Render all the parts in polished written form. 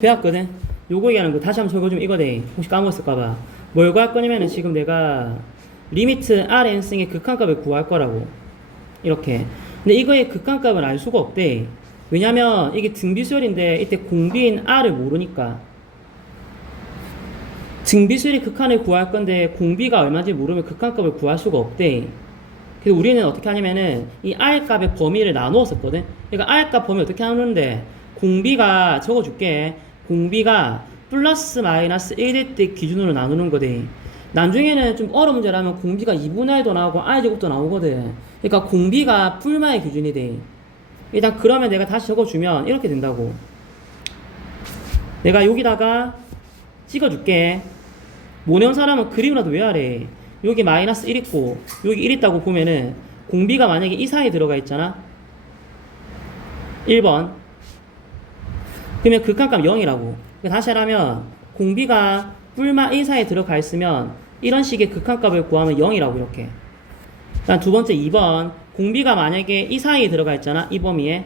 배웠거든? 요거 얘기하는 거 다시 한번 적어주면 이거네. 혹시 까먹었을까봐. 뭘 구할 거냐면은 지금 내가 리미트 Rn승의 극한값을 구할 거라고. 이렇게. 근데 이거의 극한값은 알 수가 없대. 왜냐면 이게 등비수열인데 이때 공비인 R을 모르니까. 등비수열이 극한을 구할 건데 공비가 얼마인지 모르면 극한값을 구할 수가 없대. 그래서 우리는 어떻게 하냐면은 이 R값의 범위를 나누었었거든? 그러니까 R값 범위 어떻게 하는데 공비가 적어줄게. 공비가 플러스 마이너스 1일 때 기준으로 나누는 거대. 나중에는 좀 어려운 문제라면 공비가 2분의 1도 나오고 R제곱도 나오거든. 그러니까 공비가 풀마의 기준이 돼. 일단 그러면 내가 다시 적어주면 이렇게 된다고. 내가 여기다가 찍어줄게. 모내온 사람은 그림이라도 외워래. 여기 마이너스 1 있고 여기 1 있다고 보면은 공비가 만약에 이 사이에 들어가 있잖아. 1번. 그러면 극한값 0이라고. 다시 하라면 공비가 뿔마 1 사이에 들어가 있으면 이런 식의 극한값을 구하면 0이라고 이렇게. 그다음 두 번째 2번. 공비가 만약에 이 사이에 들어가 있잖아. 이 범위에.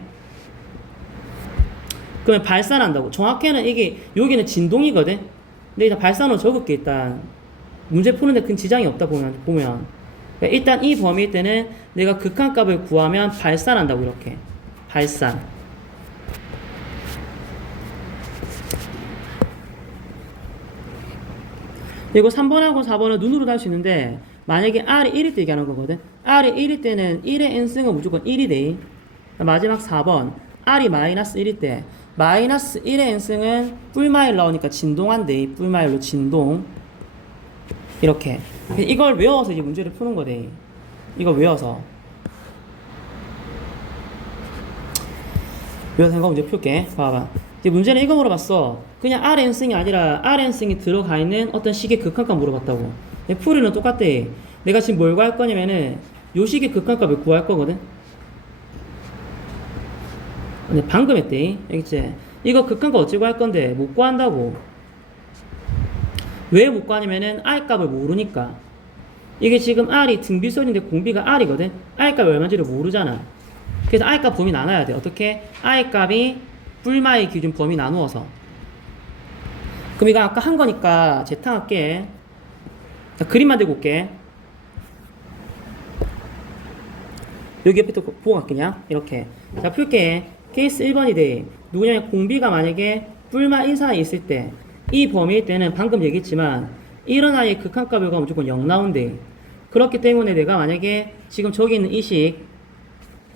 그러면 발산한다고. 정확히는 이게 여기는 진동이거든. 근데 일단 발산으로 적을게 일단. 문제 푸는데 큰 지장이 없다 보면. 그러니까 일단 이 범위일 때는 내가 극한값을 구하면 발산한다고 이렇게. 발산. 그리고 3번하고 4번은 눈으로도 할 수 있는데 만약에 R이 1일 때 얘기하는 거거든. R이 1일 때는 1의 n승은 무조건 1이 돼. 마지막 4번 R이 마이너스 1일 때 마이너스 1의 n승은 뿔마일 나오니까 진동한대. 뿔마일로 진동. 이렇게. 이걸 외워서 이제 문제를 푸는 거대. 이걸 외워서 내가 문제 풀게. 봐봐. 이제 문제는 이거 물어봤어. 그냥 Rn승이 아니라 Rn승이 들어가 있는 어떤 식의 극한값 물어봤다고. 풀이는 똑같대. 내가 지금 뭘 구할 거냐면은 요 식의 극한값을 구할 거거든. 근데 방금 했대. 알겠지? 이거 극한값 어찌 구할 건데 못 구한다고. 왜 못 구하냐면은 R값을 모르니까. 이게 지금 R이 등비수열인데 공비가 R이거든. R값이 얼마인지를 모르잖아. 그래서 R값 범위 나눠야 돼. 어떻게? R값이 뿔마의 기준 범위 나누어서. 그럼 이거 아까 한 거니까 재탕할게. 자, 그림 만들고 올게. 여기 옆에 또 보고 갈게 그냥. 이렇게. 자, 풀게. 케이스 1번이 돼. 누구냐면 공비가 만약에 뿔마 인사에 있을 때 이 범위일 때는 방금 얘기했지만 이런 아이의 극한값을 구하면 무조건 0 나온대. 그렇기 때문에 내가 만약에 지금 저기 있는 이 식,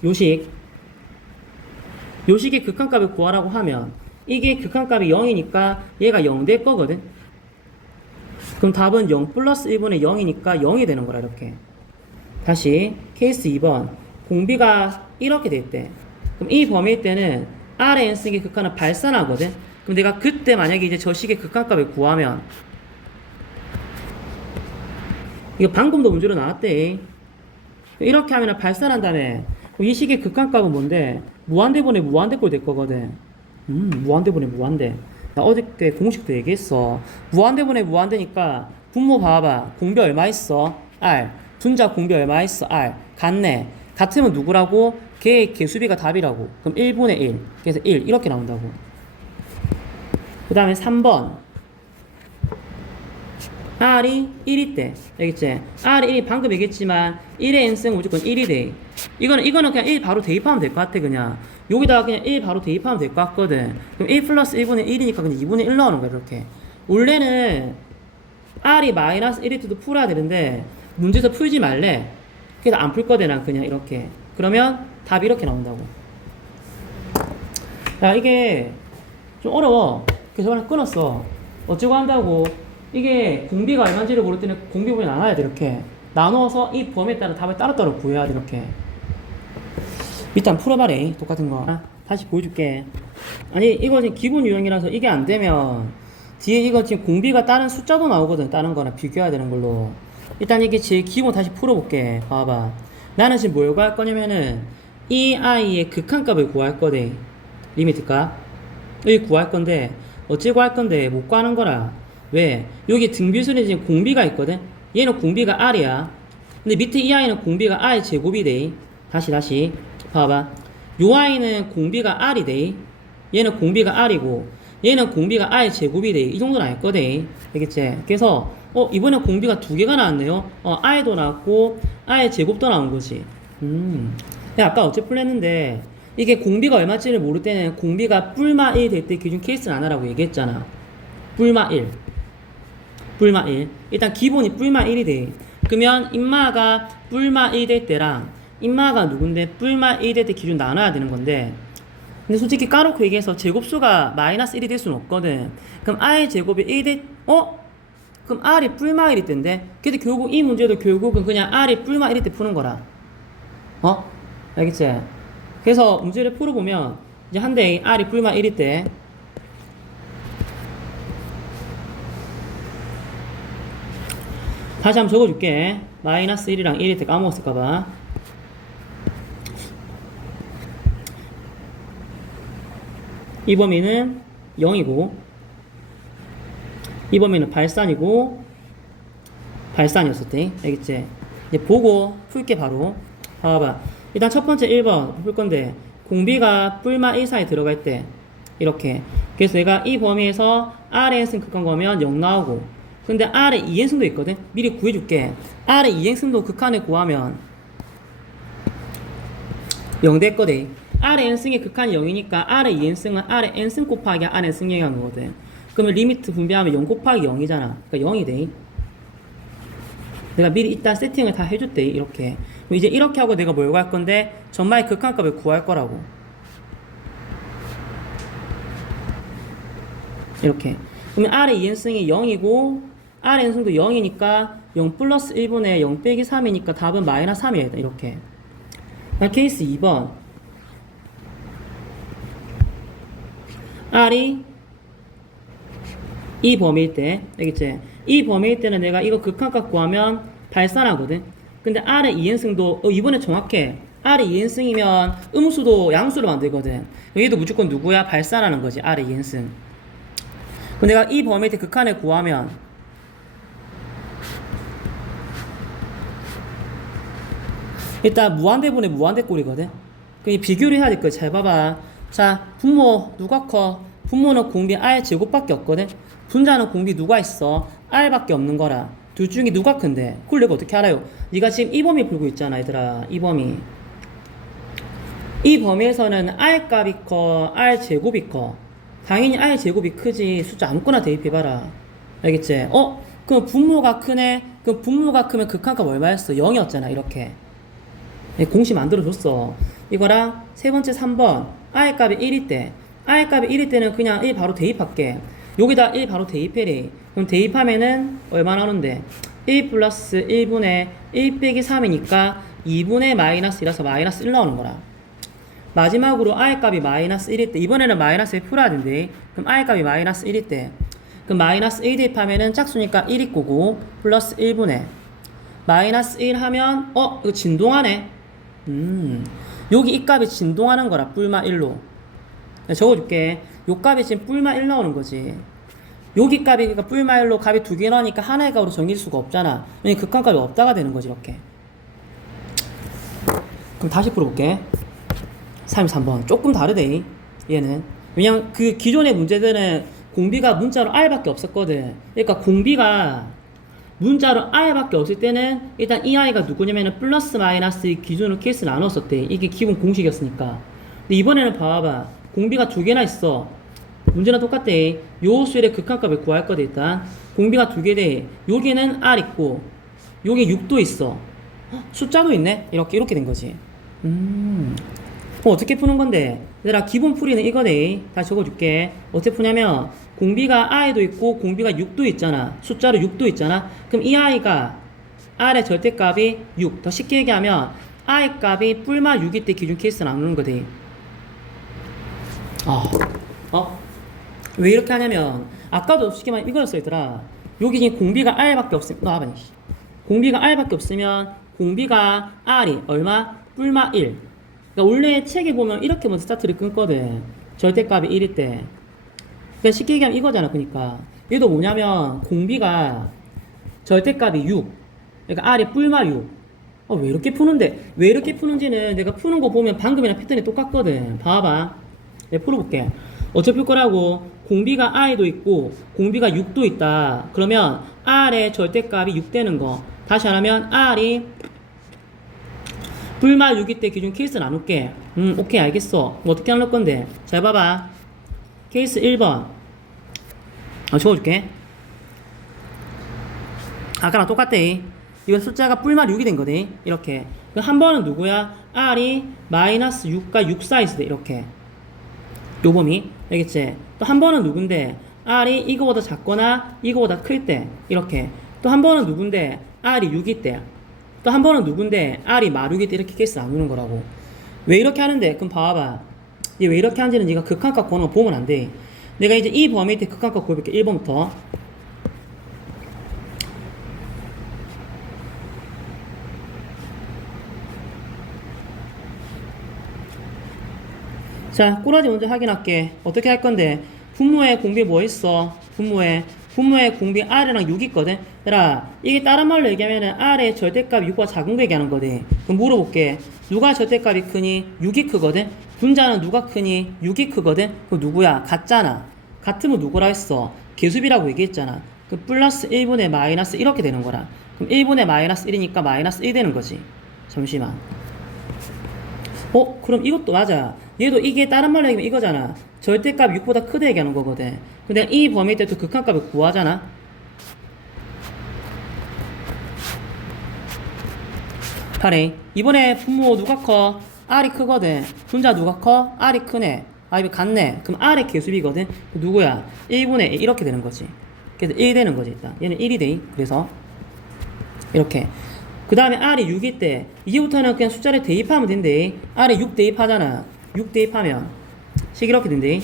요식의 극한값을 구하라고 하면 이게 극한값이 0이니까 얘가 0 될 거거든. 그럼 답은 0 플러스 1분의 0이니까 0이 되는 거라 이렇게. 다시 케이스 2번 공비가 이렇게 됐대. 그럼 이 범위일 때는 R의 n승의 극한은 발산하거든. 그럼 내가 그때 만약에 이제 저 식의 극한값을 구하면 이거 방금도 문제로 나왔대. 이렇게 하면 발산한다며. 이 식의 극한값은 뭔데? 무한대분의 무한대꼴 될 거거든. 무한대분의 무한대. 나 어저께 공식도 얘기했어. 무한대분의 무한대니까 분모 봐봐. 공비 얼마 있어? R. 분자 공비 얼마 있어? R. 같네. 같으면 누구라고? 걔의 개수비가 답이라고. 그럼 1분의 1. 그래서 1. 이렇게 나온다고. 그 다음에 3번. R이 1일 때. 알겠지? R이 1이 방금 얘기했지만 1의 n승은 무조건 1이 돼. 이거는 그냥 1 바로 대입하면 될 것 같아 그냥. 여기다가 그냥 1 바로 대입하면 될 것 같거든. 그럼 1 플러스 1분의 1이니까 그냥 2분의 1 나오는 거야 이렇게. 원래는 R이 마이너스 1일 때도 풀어야 되는데 문제에서 풀지 말래. 그래서 안 풀 거든 난 그냥 이렇게. 그러면 답이 이렇게 나온다고. 야 이게 좀 어려워. 그래서 그냥 끊었어. 어쩌고 한다고. 이게 공비가 얼마인지를 모를 때는 공비분이 나눠야 돼 이렇게. 나눠서 이 범위에 따라 답을 따로따로 구해야 돼 이렇게. 일단 풀어봐래 똑같은 거. 다시 보여줄게. 아니 이거 지금 기본 유형이라서 이게 안 되면 뒤에 이거 지금 공비가 다른 숫자도 나오거든. 다른 거랑 비교해야 되는 걸로. 일단 이게 제일 기본 다시 풀어볼게. 봐봐. 나는 지금 뭘 구할 거냐면은 이 아이의 극한값을 구할 거대. 리미트값. 여기 구할 건데 어찌 구할 건데 못 구하는 거라. 왜? 여기 등비수는 지금 공비가 있거든. 얘는 공비가 R이야. 근데 밑에 이 아이는 공비가 R 제곱이 돼. 다시 봐봐. 요 아이는 공비가 R이 돼. 얘는 공비가 R이고 얘는 공비가 R의 제곱이 돼. 이 정도는 알거든. 알겠지? 그래서, 이번에 공비가 두 개가 나왔네요. R도 나왔고, R의 제곱도 나온 거지. 내가 아까 어째 풀렸는데, 이게 공비가 얼마인지를 모를 때는 공비가 뿔마 1 될 때 기준 케이스는 안 하라고 얘기했잖아. 뿔마 1. 뿔마 1. 일단 기본이 뿔마 1이 돼. 그러면 인마가 뿔마 1 될 때랑 인마가 누군데 뿔마 1 될 때 기준 나눠야 되는 건데, 근데 솔직히 까놓고 얘기해서 제곱수가 마이너스 1이 될 수는 없거든. 그럼 R의 제곱이 1 될, 그럼 R이 뿔마 1일 텐데. 근데 결국 이 문제도 결국은 그냥 R이 뿔마 1일 때 푸는 거라. 알겠지? 그래서 문제를 풀어보면 이제 한 대 R이 뿔마 1일 때 다시 한번 적어줄게. 마이너스 1이랑 1일 때 까먹었을까봐. 이 범위는 0이고 이 범위는 발산이고 발산이었을 때. 알겠지? 이제 보고 풀게 바로. 봐봐. 일단 첫 번째 1번 풀 건데 공비가 뿔마 1 사이에 들어갈 때 이렇게. 그래서 내가 이 범위에서 R의 n승 극한 거면 0 나오고, 근데 R의 2n승도 있거든. 미리 구해줄게. R의 2n승도 극한을 구하면 0 됐거든. R의 n승의 극한이 0이니까 R의 2n승은 R의 n승 곱하기 R의 n승 영향 거거든. 그러면 리미트 분배하면 0 곱하기 0이잖아. 그러니까 0이 돼. 내가 미리 일단 세팅을 다 해줬대. 이렇게. 그럼 이제 이렇게 하고 내가 뭘 구할 건데 전마의 극한값을 구할 거라고. 이렇게. 그러면 R의 2n승이 0이고 R의 n승도 0이니까 0 플러스 1분의 0 빼기 3이니까 답은 마이너스 3이야. 이렇게. 케이스 2번. R이 이 범위일 때, 알겠지? 이 범위일 때는 내가 이거 극한값 구하면 발산하거든. 근데 R의 2n승도 이번에 정확해. R의 2n승이면 음수도 양수로 만들거든. 얘도 무조건 누구야? 발산하는 거지. R의 2n승. 그럼 내가 이 범위일 때 극한을 구하면 일단 무한대분의 무한대꼴이거든. 그럼 비교를 해야 될 거야. 잘 봐봐. 자, 분모 누가 커? 분모는 공비 R 제곱밖에 없거든. 분자는 공비 누가 있어? R밖에 없는 거라. 둘 중에 누가 큰데? 그걸 내가 어떻게 알아요? 네가 지금 이 범위 풀고 있잖아, 얘들아. 이 범위. 이 범위에서는 R 값이 커, R 제곱이 커. 당연히 R 제곱이 크지. 숫자 아무거나 대입해봐라. 알겠지? 그럼 분모가 크네? 그럼 분모가 크면 극한값 얼마였어? 0이었잖아, 이렇게. 공식 만들어줬어. 이거랑 세 번째 3번. R 값이 1일 때. R 값이 1일 때는 그냥 1 바로 대입할게. 여기다 1 바로 대입해래. 그럼 대입하면은 얼마 나오는데? 1 플러스 1분의 1 빼기 3이니까 2분의 마이너스 1이라서 마이너스 1 나오는 거라. 마지막으로 R 값이 마이너스 1일 때. 이번에는 마이너스 1 풀어야 된대. 그럼 R 값이 마이너스 1일 때. 그럼 마이너스 1 대입하면은 짝수니까 1이 거고 플러스 1분의 마이너스 1 하면 이거 진동하네. 여기 이 값이 진동하는 거라. 뿔마 1로. 적어줄게. 요 값이 지금 뿔마 1 나오는 거지. 여기 값이 그러니까 뿔마 1로 값이 두 개 나오니까 하나의 값으로 정해질 수가 없잖아. 왜냐면 극한값이 없다가 되는 거지. 이렇게. 그럼 다시 풀어볼게. 33번 조금 다르대. 얘는 왜냐면 그 기존의 문제들은 공비가 문자로 R밖에 없었거든. 그러니까 공비가 문자로 R밖에 없을 때는 일단 이 아이가 누구냐면은 플러스 마이너스 기준으로 케이스 나눴었대. 이게 기본 공식이었으니까. 근데 이번에는 봐봐. 공비가 두 개나 있어. 문제는 똑같대. 요 수열의 극한값을 구할 거다. 일단 공비가 두 개대. 여기는 R 있고 여기 6도 있어. 숫자도 있네. 이렇게 된 거지. 어떻게 푸는 건데? 얘들아, 기본 풀이는 이거네. 다시 적어줄게. 어떻게 푸냐면 공비가 R도 있고 공비가 6도 있잖아. 숫자로 6도 있잖아. 그럼 이 I가 R의 절대값이 6. 더 쉽게 얘기하면 I 값이 뿔마 6일 때 기준 케이스 나누는 거대. 왜 이렇게 하냐면 아까도 쉽게 말하면 이거였어. 얘들아, 여기 지금 공비가 R밖에 없으면 나와봐. 공비가 R밖에 없으면 공비가 R이 얼마? 뿔마 1. 그러니까 원래 책에 보면 이렇게 먼저 스타트를 끊거든. 절대값이 1일 때. 그러니까 쉽게 얘기하면 이거잖아. 그러니까 얘도 뭐냐면 공비가 절대값이 6. 그러니까 R이 뿔마 6. 왜 이렇게 푸는데? 왜 이렇게 푸는지는 내가 푸는 거 보면 방금이랑 패턴이 똑같거든. 봐봐. 내가 풀어볼게. 어차피 풀 거라고. 공비가 I도 있고 공비가 6도 있다. 그러면 R의 절대값이 6 되는 거. 다시 하면 R이 불말 6일 때 기준 케이스 나눌게. 오케이 알겠어. 뭐 어떻게 나눌 건데? 잘 봐봐. 케이스 1번. 적어줄게. 아까랑 똑같대. 이건 숫자가 뿔말 6이 된 거대. 이렇게. 한 번은 누구야? R이 마이너스 6과 6 사이즈 돼. 이렇게. 요 범위. 알겠지? 또 한 번은 누군데? R이 이거보다 작거나 이거보다 클 때. 이렇게. 또 한 번은 누군데? R이 6일 때. 또 한 번은 누군데? R이 마르기 때 이렇게 케이스 나누는 거라고. 왜 이렇게 하는데? 그럼 봐봐. 얘 왜 이렇게 하는지는 네가 극한값 구하는 거 보면 안 돼. 내가 이제 이 범위 때 극한값 구해볼게. 1번부터. 자, 꼬라지 먼저 확인할게. 어떻게 할 건데? 분모의 공비 뭐 있어? 분모의 공비 R이랑 6 있거든? 얘들아, 이게 다른 말로 얘기하면은 R의 절대값이 6보다 작은 거 얘기하는 거지. 그럼 물어볼게. 누가 절대값이 크니? 6이 크거든? 분자는 누가 크니? 6이 크거든? 그럼 누구야? 같잖아. 같으면 누구라 했어? 개수비라고 얘기했잖아. 그 플러스 1분의 마이너스 이렇게 되는 거라. 그럼 1분의 마이너스 1이니까 마이너스 1 되는 거지. 잠시만. 그럼 이것도 맞아. 얘도 이게 다른 말로 얘기하면 이거잖아. 절대값 6보다 크다 얘기하는 거거든. 근데 이 범위 때 또 극한값을 구하잖아. 잘해. 이번에 분모 누가 커? R이 크거든. 분자 누가 커? R이 크네. 이거 같네. 그럼 R의 개수비거든. 누구야? 1분의 1 이렇게 되는 거지. 그래서 1 되는 거지 일단. 얘는 1이 돼. 그래서 이렇게. 그 다음에 R이 6일 때 이제부터는 그냥 숫자를 대입하면 된대. R에 6 대입하잖아. 6 대입하면 식 이렇게 된대.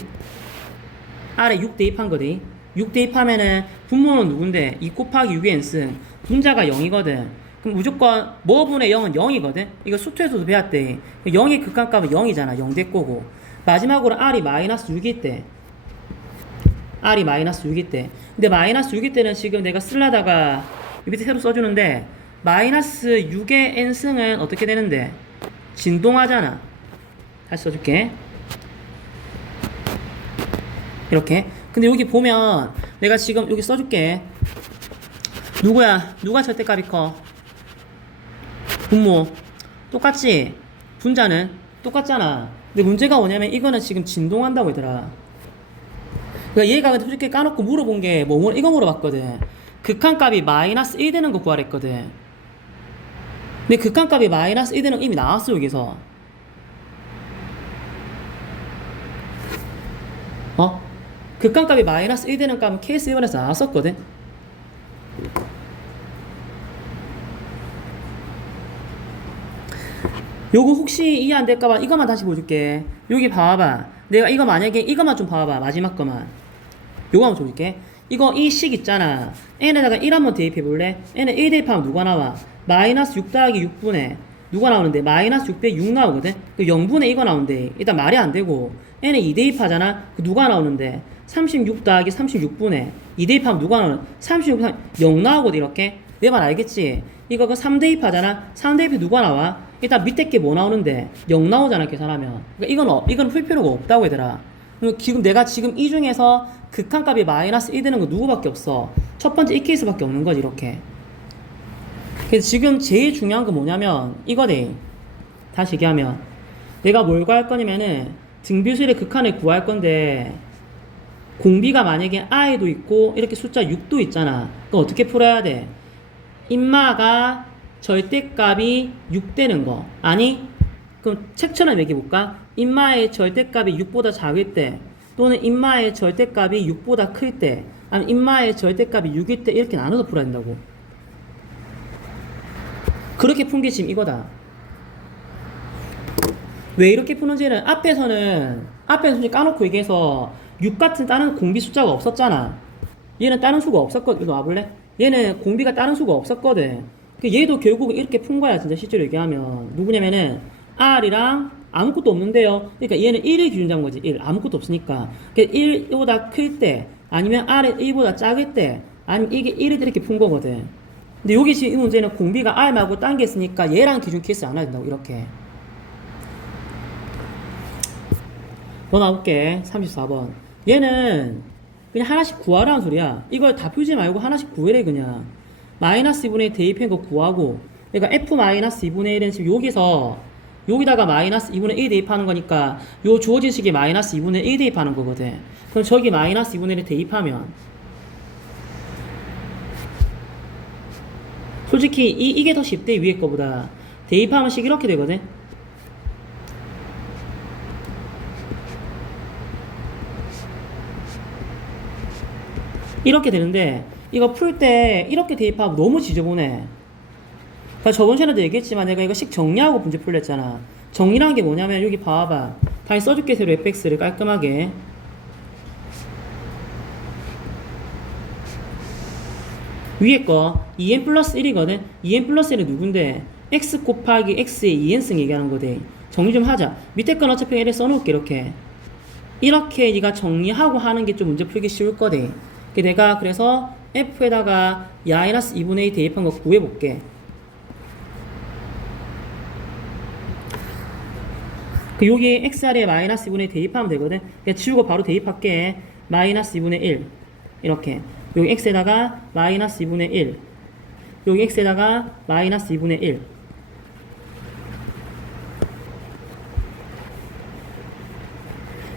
R에 6 대입한 거대. 6 대입하면은 분모는 누군데? 2 곱하기 6의 n승. 분자가 0이거든. 그럼 무조건 뭐분의 0은 0이거든. 이거 수투에서도 배웠대. 0의 극한값은 0이잖아. 0 될 거고. 마지막으로 R이 마이너스 6일 때. R이 마이너스 6일 때. 근데 마이너스 6일 때는 지금 내가 쓰려다가 이 밑에 새로 써주는데 마이너스 6의 n승은 어떻게 되는데? 진동하잖아. 다시 써줄게. 이렇게. 근데 여기 보면 내가 지금 여기 써줄게. 누구야? 누가 절대값이 커? 분모. 똑같지? 분자는? 똑같잖아. 근데 문제가 뭐냐면 이거는 지금 진동한다고 얘들아. 그러니까 얘가 솔직히 까놓고 물어본 게 이거 물어봤거든. 극한값이 마이너스 1 되는 거 구하랬거든. 근데 극한값이 마이너스 1 되는 거 이미 나왔어 여기서. 극한값이 마이너스 1 되는 값은 케이스 1번에서 나왔었거든. 요거 혹시 이해 안 될까봐 이것만 다시 보여줄게. 여기 봐봐. 내가 이거 만약에 이것만 좀 봐봐. 마지막 거만. 요거 한번 줘줄게. 이거 이 식 있잖아. n에다가 1 한번 대입해볼래? n에 1 대입하면 누가 나와? 마이너스 6 더하기 6분의 누가 나오는데? 마이너스 6 대 6 나오거든? 그 0분의 이거 나오는데 일단 말이 안 되고 n에 2 대입하잖아? 그 누가 나오는데? 36 더하기 36분의 2 대입하면 누가 나오는? 36, 0 나오거든 이렇게? 내 말 알겠지? 이거 그 3 대입하잖아? 3 대입해 누가 나와? 일단 밑에 게 뭐 나오는데? 0 나오잖아 계산하면. 그러니까 이건 풀 필요가 없다고 얘들아. 지금 내가 지금 이 중에서 극한값이 마이너스 1 되는 거 누구밖에 없어? 첫 번째 이 케이스밖에 없는 거지 이렇게. 그래서 지금 제일 중요한 건 뭐냐면 이거네. 다시 얘기하면 내가 뭘 구할 거냐면은 등비수의 극한을 구할 건데 공비가 만약에 I도 있고 이렇게 숫자 6도 있잖아. 그럼 어떻게 풀어야 돼? 인마가 절대값이 6 되는 거. 아니? 그럼 책처럼 얘기해볼까? 인마의 절대값이 6보다 작을 때 또는 인마의 절대값이 6보다 클 때 아니 인마의 절대값이 6일 때 이렇게 나눠서 풀어야 된다고. 그렇게 푼 게 지금 이거다. 왜 이렇게 푸는지는 앞에서는 솔직히 까놓고 얘기해서 6 같은 다른 공비 숫자가 없었잖아. 얘는 다른 수가 없었거든. 이거 와볼래? 얘는 공비가 다른 수가 없었거든. 얘도 결국 이렇게 푼 거야 진짜 실제로 얘기하면. 누구냐면은 R이랑 아무것도 없는데요. 그러니까 얘는 1을 기준 잡은 거지. 1 아무것도 없으니까. 1보다 클 때 아니면 R이 1보다 작을 때 아니면 이게 1을 이렇게 푼 거거든. 근데 여기 지금 이 문제는 공비가 R 말고 딴 게 있으니까 얘랑 기준 케이스 안 해야 된다고 이렇게. 더 나올게. 34번. 얘는 그냥 하나씩 구하라는 소리야. 이걸 다 풀지 말고 하나씩 구해래 그냥. 마이너스 2분의 1 대입한 거 구하고. 그러니까 f 마이너스 2분의 1은 지금 여기서 여기다가 마이너스 2분의 1 대입하는 거니까 요 주어진 식이 마이너스 2분의 1 대입하는 거거든. 그럼 저기 마이너스 2분의 1 대입하면 솔직히 이게 더 쉽대 위에 거보다. 대입하면 식 이렇게 되거든. 이렇게 되는데 이거 풀 때 이렇게 대입하면 너무 지저분해. 그러니까 저번 시간에도 얘기했지만 내가 이거 식 정리하고 문제 풀렸잖아. 정리란 게 뭐냐면 여기 봐봐. 다시 써줄게 새로 fx를 깔끔하게. 위에 거 2n 플러스 1이거든. 2n 플러스 1은 누군데? x 곱하기 x의 2n승 얘기하는 거대. 정리 좀 하자. 밑에 건 어차피 L에 써놓을게 이렇게. 이렇게 네가 정리하고 하는 게 좀 문제 풀기 쉬울 거대. 내가 그래서 f에다가 마이너스 2분의 2 대입한 거 구해볼게. 여기 xr에 마이너스 2분의 1 대입하면 되거든. 그냥 지우고 바로 대입할게. 마이너스 2분의 1 이렇게. 여기 x에다가 마이너스 2분의 1 여기 x에다가 마이너스 2분의 1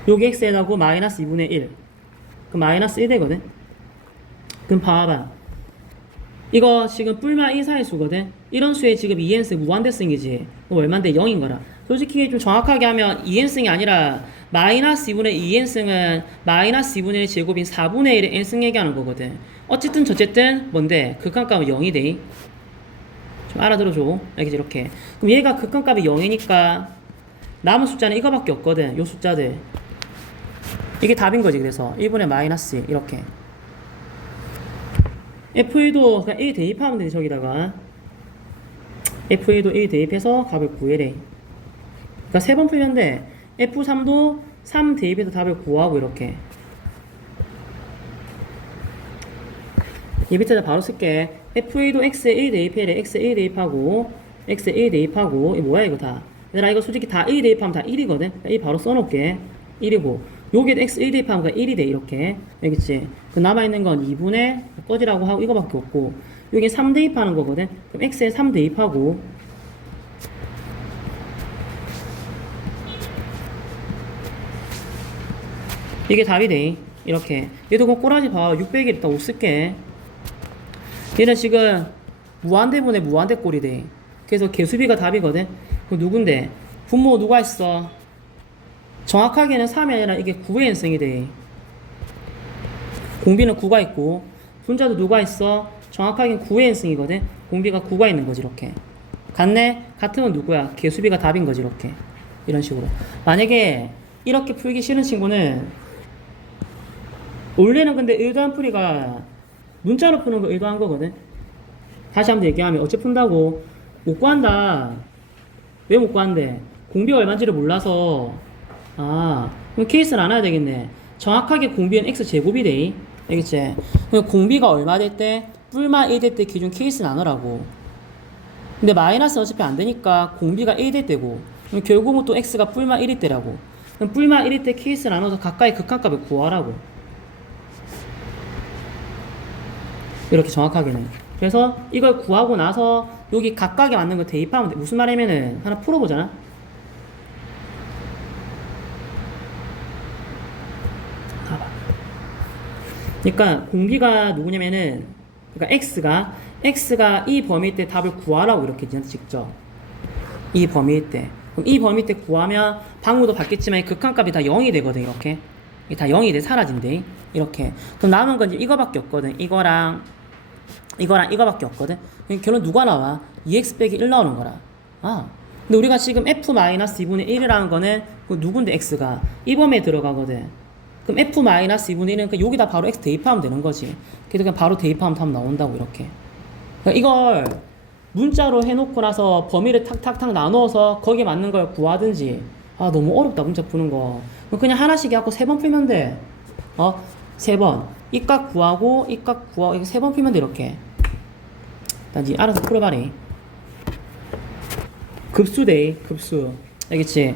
여기 x에다가 마이너스 2분의 1 그럼 마이너스 1 되거든. 그럼 봐봐. 이거 지금 뿔마 이사의 수거든. 이런 수에 지금 2n승 무한대승이지. 그럼 얼만데 0인 거라. 솔직히 좀 정확하게 하면 2n승이 아니라 마이너스 2분의 2n승은 마이너스 2분의 1 제곱인 4분의 1의 n승 얘기하는 거거든. 어쨌든 저쨌든 뭔데 극한값은 0이 돼. 좀 알아들어줘. 알겠지? 이렇게. 그럼 얘가 극한값이 0이니까 남은 숫자는 이거밖에 없거든. 요 숫자들. 이게 답인 거지. 그래서 1분의 마이너스 이렇게. F1도 그냥 1 대입하면 되지. 저기다가 F1도 1 대입해서 값을 구해래. 그러니까 3번 풀면 돼. F3도 3 대입해서 답을 구하고 이렇게. 이 밑에다 바로 쓸게. F1도 X에 1 대입해래. X에 1 대입하고 X에 1 대입하고. 이거 뭐야 이거 다. 얘들아 이거 솔직히 다 1 대입하면 다 1이거든. 그러니까 1 바로 써놓을게. 1이고 여기에도 x 1 대입하면 1이 돼 이렇게. 알겠지? 그 남아있는 건 2분의 꺼지라고 하고 이거밖에 없고 여기 3 대입하는 거거든. 그럼 x에 3 대입하고 이게 답이 돼. 이렇게. 얘도 그 꼬라지 봐. 600일 일단 5 쓸게. 얘는 지금 무한대분의 무한대 꼴이 돼. 그래서 개수비가 답이거든. 그럼 누군데? 분모 누가 있어? 정확하게는 3이 아니라 이게 9의 n승이 돼. 공비는 9가 있고 분자도 누가 있어? 정확하게는 9의 n승이거든. 공비가 9가 있는 거지 이렇게. 같네? 같으면 누구야? 개수비가 답인 거지 이렇게. 이런 식으로. 만약에 이렇게 풀기 싫은 친구는 원래는 근데 의도한 풀이가 문자로 푸는 거 의도한 거거든. 다시 한번 얘기하면 어째 푼다고? 못 구한다. 왜 못 구한대? 공비가 얼마인지를 몰라서. 아, 그럼 케이스는 안 해야 되겠네. 정확하게 공비는 x제곱이 돼. 알겠지? 그럼 공비가 얼마 될 때? 뿔마 1 될 때 기준 케이스 나누라고. 근데 마이너스는 어차피 안 되니까 공비가 1 될 때고. 그럼 결국은 또 x가 뿔마 1일 때라고. 그럼 뿔마 1일 때 케이스 나눠서 가까이 극한값을 구하라고. 이렇게 정확하게는. 그래서 이걸 구하고 나서 여기 각각에 맞는 거 대입하면 돼. 무슨 말이면은 하나 풀어보잖아. 그러니까 공비가 누구냐면은 그러니까 x가 이 범위일 때 답을 구하라고 이렇게 니한테 직접 이 범위일 때. 그럼 이 범위일 때 구하면 방우도 받겠지만 극한값이 다 0이 되거든 이렇게. 이게 다 0이 돼 사라진대 이렇게. 그럼 남은 건 이제 이거밖에 없거든. 이거랑 이거밖에 없거든. 결론 누가 나와? 2x 빼기 1 나오는 거라. 아, 근데 우리가 지금 f-2분의 1이라는 거는 그 누군데 x가 이 범위에 들어가거든. 그럼 f-2분의 1은 여기다 바로 x 대입하면 되는 거지. 그래서 그냥 바로 대입하면 답 나온다고 이렇게. 그러니까 이걸 문자로 해놓고 나서 범위를 탁탁탁 나누어서 거기에 맞는 걸 구하든지. 아 너무 어렵다 문자 푸는 거. 그냥 하나씩 해갖고 3번 풀면 돼. 3번 이 값 구하고 이 값 구하고 이렇게 3번 풀면 돼 이렇게. 일단 니 알아서 풀어봐리. 급수 돼. 급수. 알겠지?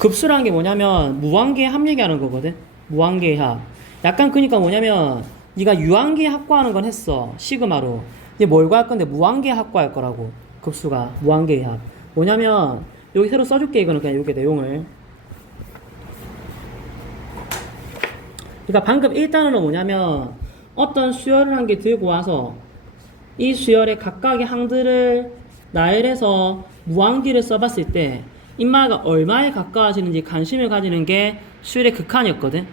급수라는 게 뭐냐면 무한계의 합 얘기하는 거거든. 무한계의 합. 약간 그니까 뭐냐면 네가 유한계 확보하는 건 했어. 시그마로. 이제 뭘 구할 건데 무한계 확보할 거라고. 급수가 무한계 합. 뭐냐면 여기 새로 써줄게. 이거는 그냥 여기 내용을. 그러니까 방금 1단어는 뭐냐면 어떤 수열을 한 개 들고 와서 이 수열의 각각의 항들을 나열해서 무한기를 써봤을 때 인마가 얼마에 가까워지는지 관심을 가지는 게 수열의 극한이었거든.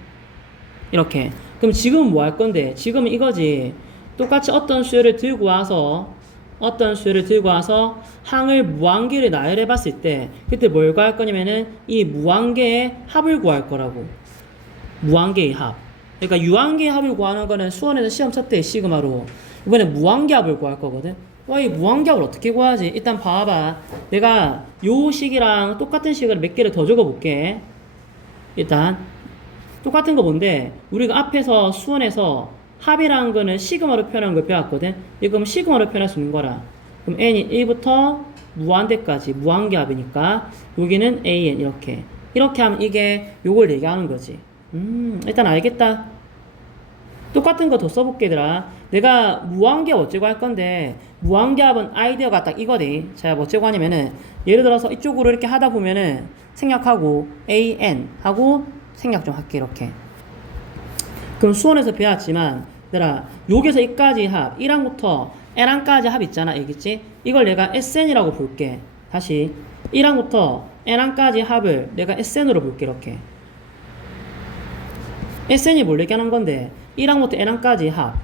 이렇게. 그럼 지금은 뭐 할 건데? 지금은 이거지. 똑같이 어떤 수열을 들고 와서 항을 무한계를 나열해 봤을 때 그때 뭘 구할 거냐면은 이 무한계의 합을 구할 거라고. 무한계의 합. 그러니까 유한계의 합을 구하는 거는 수원에서 시험 쳤대 시그마로. 이번에 무한계 합을 구할 거거든. 와, 이 무한계 합을 어떻게 구하지? 일단 봐봐. 내가 요 식이랑 똑같은 식을 몇 개를 더 적어볼게. 일단 똑같은 거 뭔데? 우리가 앞에서 수원에서 합이라는 거는 시그마로 표현한 걸 배웠거든. 이거 시그마로 표현할 수 있는 거라. 그럼 n이 1부터 무한대까지 무한계 합이니까 여기는 an 이렇게 하면 이게 요걸 얘기하는 거지. 일단 알겠다. 똑같은 거 더 써볼게 얘들아. 내가 무한계 어쩌고 할 건데 무한계 합은 아이디어가 딱 이거대. 자, 뭐 어쩌고 하냐면은 예를 들어서 이쪽으로 이렇게 하다 보면은 생략하고 an 하고 생략 좀 할게. 이렇게. 그럼 수원에서 배웠지만 얘들아 여기서 이까지 합 1항부터 n항까지 합 있잖아. 알겠지? 이걸 내가 sn이라고 볼게. 다시 1항부터 n항까지 합을 내가 sn으로 볼게. 이렇게. sn이 뭘 얘기하는 건데 1항부터 n항까지 합.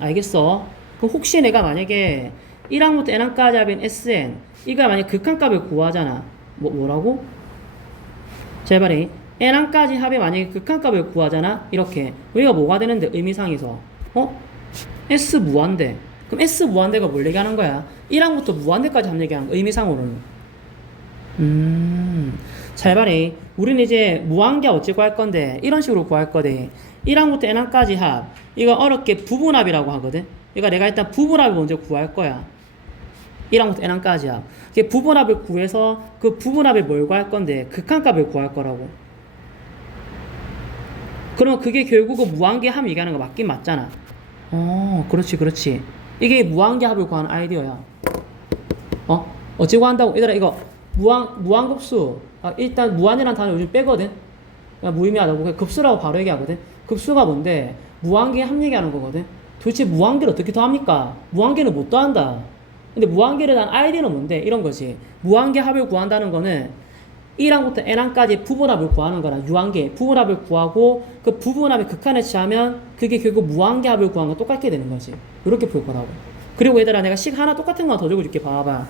알겠어. 그럼 혹시 내가 만약에 1항부터 n항까지 합인 sn 이거 만약에 극한값을 구하잖아. 뭐라고? 제발이 n항까지 합이 만약에 극한값을 구하잖아. 이렇게 우리가 뭐가 되는데 의미상에서 s 무한대. 그럼 s 무한대가 뭘 얘기하는 거야? 1항부터 무한대까지 합 얘기하는 거야. 의미상으로는. 잘 봐리. 우리는 이제 무한계 어찌 구할 건데 이런 식으로 구할 거대. 1항부터 n항까지 합. 이거 어렵게 부분합이라고 하거든. 그러니까 내가 일단 부분합을 먼저 구할 거야. 1항부터 n항까지 합. 부분합을 구해서 그 부분합을 뭘 구할 건데 극한값을 구할 거라고. 그럼 그게 결국은 무한계 합 얘기하는 거 맞긴 맞잖아. 그렇지. 이게 무한계 합을 구하는 아이디어야. 어찌 구한다고? 얘들아 이거 무한급수. 일단 무한이라는 단어 요즘 빼거든. 무의미하다고. 급수라고 바로 얘기하거든. 급수가 뭔데? 무한계 합 얘기하는 거거든. 도대체 무한계를 어떻게 더합니까? 무한계는 못 더한다. 근데 무한계를 한 아이디어는 뭔데? 이런 거지. 무한계 합을 구한다는 거는 1항부터 n항까지 부분합을 구하는 거라. 유한계 부분합을 구하고 그 부분합의 극한에 취하면 그게 결국 무한계 합을 구한 거 똑같게 되는 거지. 이렇게 볼 거라고. 그리고 얘들아 내가 식 하나 똑같은 거 더 적어줄게. 봐봐.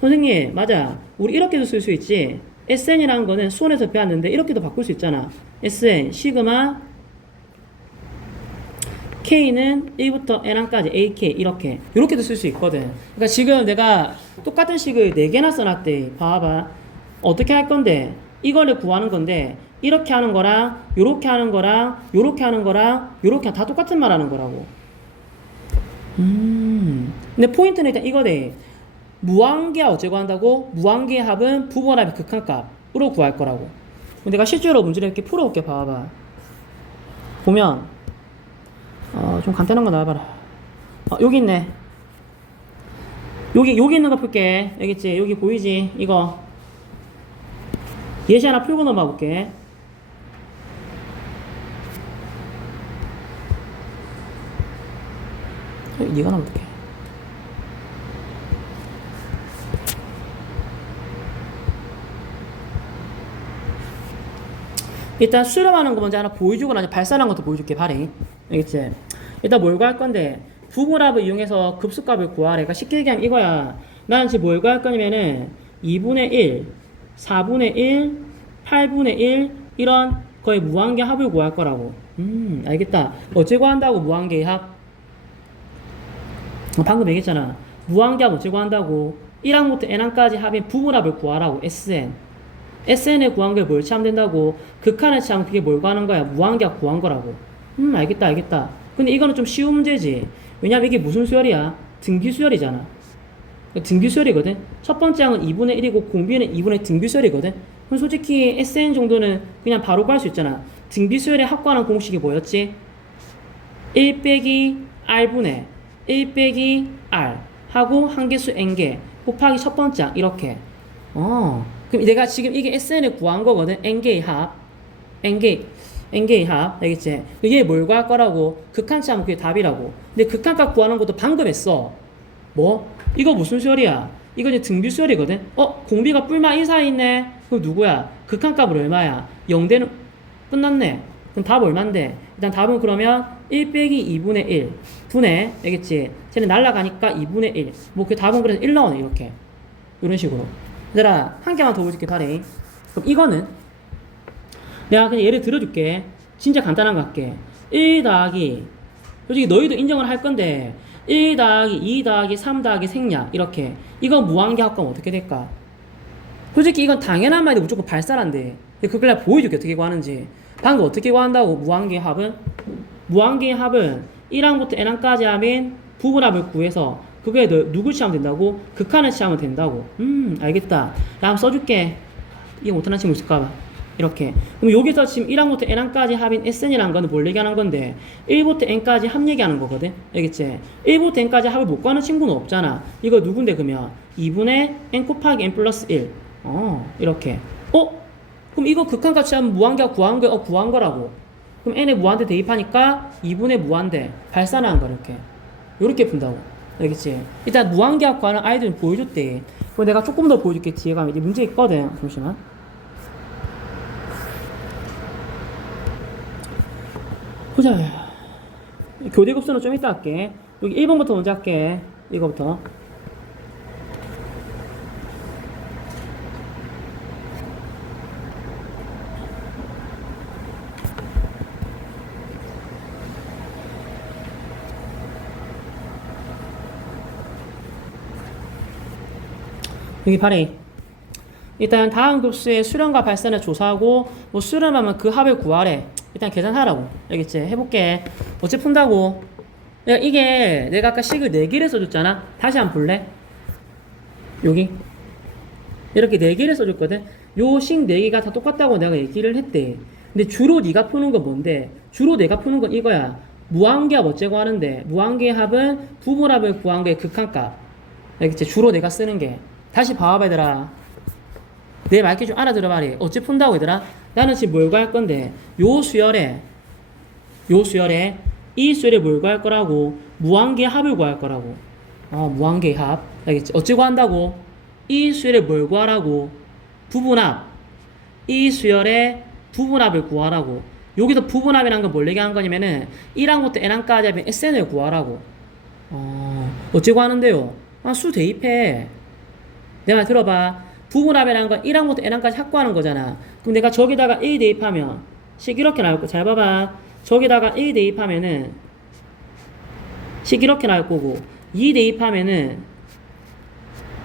선생님 맞아. 우리 이렇게도 쓸 수 있지. sn이라는 거는 수원에서 배웠는데 이렇게도 바꿀 수 있잖아. sn 시그마 k는 1부터 n항까지 ak 이렇게도 쓸 수 있거든. 그러니까 지금 내가 똑같은 식을 4개나 써놨대. 봐봐. 어떻게 할 건데 이거를 구하는 건데 이렇게 하는 거랑 요렇게 하는 거랑 요렇게 하는 거랑 요렇게 다 똑같은 말 하는 거라고. 근데 포인트는 일단 이거대. 무한계와 어쩌고 한다고? 무한계의 합은 부분합의 극한값으로 구할 거라고. 내가 실제로 문제를 이렇게 풀어볼게. 봐봐. 보면 좀 간단한 거 나와봐라. 여기 있네. 여기 있는 거 풀게. 여기 있지? 여기 보이지? 이거 예시 하나 풀고 넘어가 볼게. 네가 나면 어떡해. 일단 수렴하는 거 먼저 하나 보여주고 나서 발산한 것도 보여줄게. 발이. 알겠지? 일단 뭘 구할 건데 부분합을 이용해서 급수값을 구하래. 그러니까 쉽게 얘기하면 이거야. 나는 지금 뭘 구할 거냐면은 2분의 1 4분의 1, 8분의 1 이런 거의 무한계 합을 구할 거라고. 알겠다. 어찌 구한다고 무한계의 합? 방금 얘기했잖아. 무한계 합 어찌 구한다고? 1항부터 n항까지 합의 부분합을 구하라고. sn의 구한 게 뭘 취하면 된다고? 극한을 취하면 그게 뭘 구하는 거야? 무한계 합 구한 거라고. 알겠다. 근데 이거는 좀 쉬운 문제지. 왜냐면 이게 무슨 수열이야? 등비수열이잖아. 등비수열이거든. 첫 번째 항은 2분의 1이고 공비는 2분의 등비수열이거든. 그럼 솔직히 SN 정도는 그냥 바로 구할 수 있잖아. 등비수열의 합구하는 공식이 뭐였지? 1 빼기 r분의 1 빼기 r 하고 한계수 n개 곱하기 첫 번째 항 이렇게. 그럼 내가 지금 이게 SN을 구한 거거든. n개의 합. n개의 합. 알겠지? 얘 뭘 구할 거라고? 극한치 하면 그게 답이라고. 근데 극한값 구하는 것도 방금 했어. 뭐? 이거 무슨 수열이야? 이거 이제 등비 수열이거든. 공비가 뿔마 이 사이에 있네. 그럼 누구야? 극한값은 얼마야? 0대는 끝났네. 그럼 답 얼만데? 일단 답은 그러면 1 빼기 2분의 1 분의, 알겠지? 쟤는 날라가니까 2분의 1. 뭐 그 답은 그래서 1 나오네 이렇게. 이런 식으로. 얘들아 한 개만 더 보여줄게 바래. 그럼 이거는 내가 그냥 예를 들어줄게. 진짜 간단한 거 할게. 1 더하기, 솔직히 너희도 인정을 할 건데 1 더하기 2 더하기 3 더하기 생략 이렇게. 이거 무한계합하면 어떻게 될까? 솔직히 이건 당연한 말인데 무조건 발산한데. 근데 그걸 내가 보여줄게 어떻게 구하는지. 방금 어떻게 구한다고? 무한계합은 1항부터 n항까지 하면 부분합을 구해서 그거에 누굴 취하면 된다고? 극한을 취하면 된다고. 알겠다. 나 한번 써줄게. 이해 못하는 친구 있을까봐. 이렇게. 그럼 여기서 지금 1항부터 n항까지 합인 SN이라는 거는 뭘 얘기하는 건데 1부터 n까지 합 얘기하는 거거든. 알겠지? 1부터 n까지 합을 못 구하는 친구는 없잖아. 이거 누군데 그러면 2분의 n 곱하기 n 플러스 1. 이렇게. 그럼 이거 극한값 취하면 무한계합 구한 거, 구한 거라고. 그럼 n에 무한대 대입하니까 2분의 무한대 발산하는 거 이렇게. 요렇게 푼다고. 알겠지? 일단 무한계합 구하는 아이들은 보여줬대. 그럼 내가 조금 더 보여줄게. 뒤에 가면 이제 문제 있거든. 잠시만. 보자. 교대급수는 좀 이따 할게. 여기 1번부터 먼저 할게. 이거부터. 여기 발에 일단 다음 급수의 수렴과 발산을 조사하고 뭐 수렴하면 그 합을 구하래. 일단 계산하라고. 알겠지? 해볼게. 어째 푼다고? 이게 내가 아까 식을 4개를 써줬잖아. 다시 한번 볼래? 여기 이렇게 4개를 써줬거든. 요 식 4개가 다 똑같다고 내가 얘기를 했대. 근데 주로 네가 푸는 건 뭔데? 주로 내가 푸는 건 이거야. 무한계합 어째고 하는데 무한계합은 부분합을 구한 거의 극한값. 알겠지? 주로 내가 쓰는 게. 다시 봐봐 얘들아. 내 말귀 좀 알아들어봐리. 어째 푼다고 얘들아? 나는 지금 뭘 구할 건데 요 수열에 이 수열에 뭘 구할 거라고? 무한계합을 구할 거라고. 무한계합. 알겠지? 어째 구한다고? 이 수열에 뭘 구하라고? 부분합. 이 수열에 부분합을 구하라고. 여기서 부분합이라는 건 뭘 얘기하는 거냐면은 1항부터 n항까지 하면 SN을 구하라고. 어째 구하는데요? 수 대입해. 내 말 들어봐. 부분합이라는 건 1항부터 n항까지 확보하는 거잖아. 그럼 내가 저기다가 1 대입하면 식 이렇게 나올 거. 잘 봐봐. 저기다가 1 대입하면은 식 이렇게 나올 거고 2 대입하면은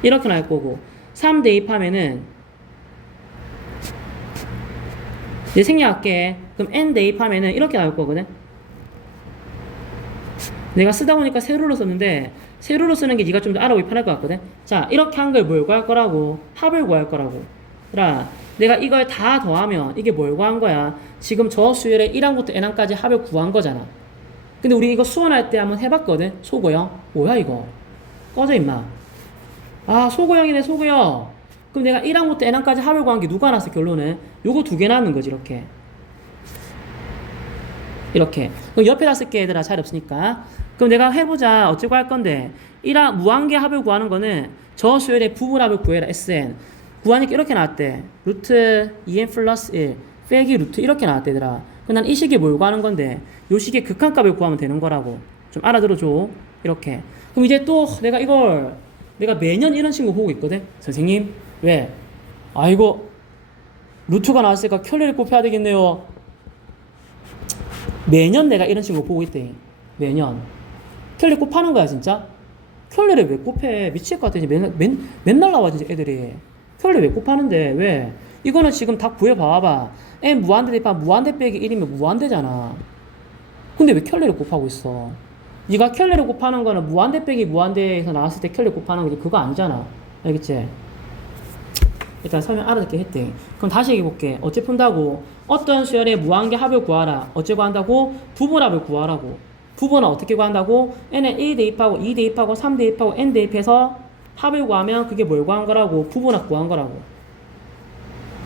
이렇게 나올 거고 3 대입하면은 내 생략할게. 그럼 n 대입하면은 이렇게 나올 거거든. 내가 쓰다 보니까 세로로 썼는데 세로로 쓰는 게 네가 좀 더 알아보기 편할 것 같거든. 자, 이렇게 한 걸 뭘 구할 거라고? 합을 구할 거라고. 그러니까 내가 이걸 다 더하면 이게 뭘 구한 거야? 지금 저 수열의 1항부터 n항까지 합을 구한 거잖아. 근데 우리 이거 수원할 때 한번 해봤거든. 소고형. 뭐야 이거? 꺼져 임마. 소고형이네 소고형. 그럼 내가 1항부터 n항까지 합을 구한 게 누가 나왔어 결론은? 요거 2개 나왔는 거지 이렇게. 이렇게. 그럼 옆에다 쓸게 얘들아. 잘 없으니까. 그럼 내가 해보자. 어쩌고 할 건데 무한계 합을 구하는 거는 저 수열의 부분합을 구해라. SN. 구하니까 이렇게 나왔대. 루트 2n 플러스 1 빼기 루트 이렇게 나왔대 얘들아. 그럼 난 이 식이 뭘 구하는 건데 요 식의 극한값을 구하면 되는 거라고. 좀 알아들어줘. 이렇게. 그럼 이제 또 내가 매년 이런 친구 보고 있거든. 선생님 왜? 아이고 루트가 나왔으니까 켤레를 곱해야 되겠네요. 매년 내가 이런 친구 보고 있대. 매년 켤레 곱하는 거야 진짜. 켤레를 왜 곱해? 미칠 것 같아. 맨날 나와 진짜 애들이. 켤레 왜 곱하는데 왜? 이거는 지금 다 구해봐봐. n 무한대 대입하면 무한대 빼기 1이면 무한대잖아. 근데 왜 켤레를 곱하고 있어? 네가 켤레를 곱하는 거는 무한대 빼기 무한대에서 나왔을 때 켤레 곱하는 거지. 그거 아니잖아. 알겠지? 일단 설명 알아듣게 했대. 그럼 다시 얘기해볼게. 어째 푼다고? 어떤 수열의 무한계 합을 구하라. 어째 구한다고? 부분합을 구하라고. 부분은 어떻게 구한다고? n에 1 대입하고 2 대입하고 3 대입하고 n 대입해서 합을 구하면 그게 뭘 구한 거라고? 부분합 구한 거라고.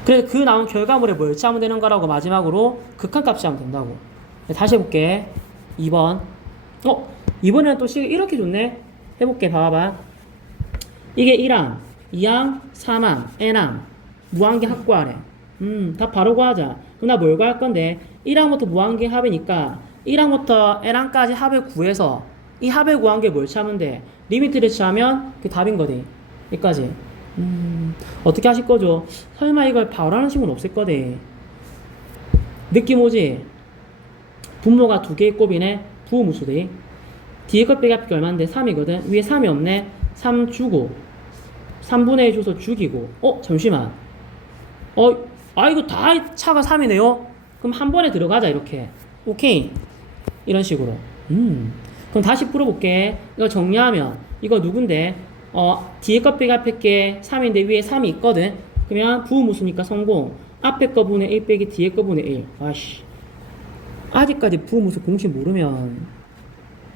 그래서 그 나온 결과물에 뭘 취하면 되는 거라고. 마지막으로 극한값 취하면 된다고. 다시 해볼게. 2번. 이번에는 또 식을 이렇게 줬네. 해볼게. 봐봐. 이게 1항, 2항, 3항, n항 무한계 합 구하래. 답 바로 구하자. 그럼 나 뭘 구할 건데 1항부터 무한계 합이니까 1항부터 n항까지 합을 구해서 이 합을 구한 게 뭘 취하면 돼? 리미트를 취하면 그게 답인 거지. 여기까지. 어떻게 하실 거죠? 설마 이걸 바로 하는 식은 없을 거대. 느낌 오지? 분모가 두 개의 곱이네. 부호무수대. 뒤에 것 빼기 합이 얼마인데? 3이거든. 위에 3이 없네. 3 주고 3분의 1 줘서 죽이고. 잠시만. 이거 다 차가 3이네요. 그럼 한 번에 들어가자. 이렇게. 오케이. 이런 식으로. 그럼 다시 풀어볼게. 이거 정리하면 이거 누군데? 뒤에 것 빼기 앞에 게 3인데 위에 3이 있거든. 그러면 부호무수니까 성공. 앞에 거 분의 1 빼기 뒤에 거 분의 1. 아씨. 아직까지 부호무수 공식 모르면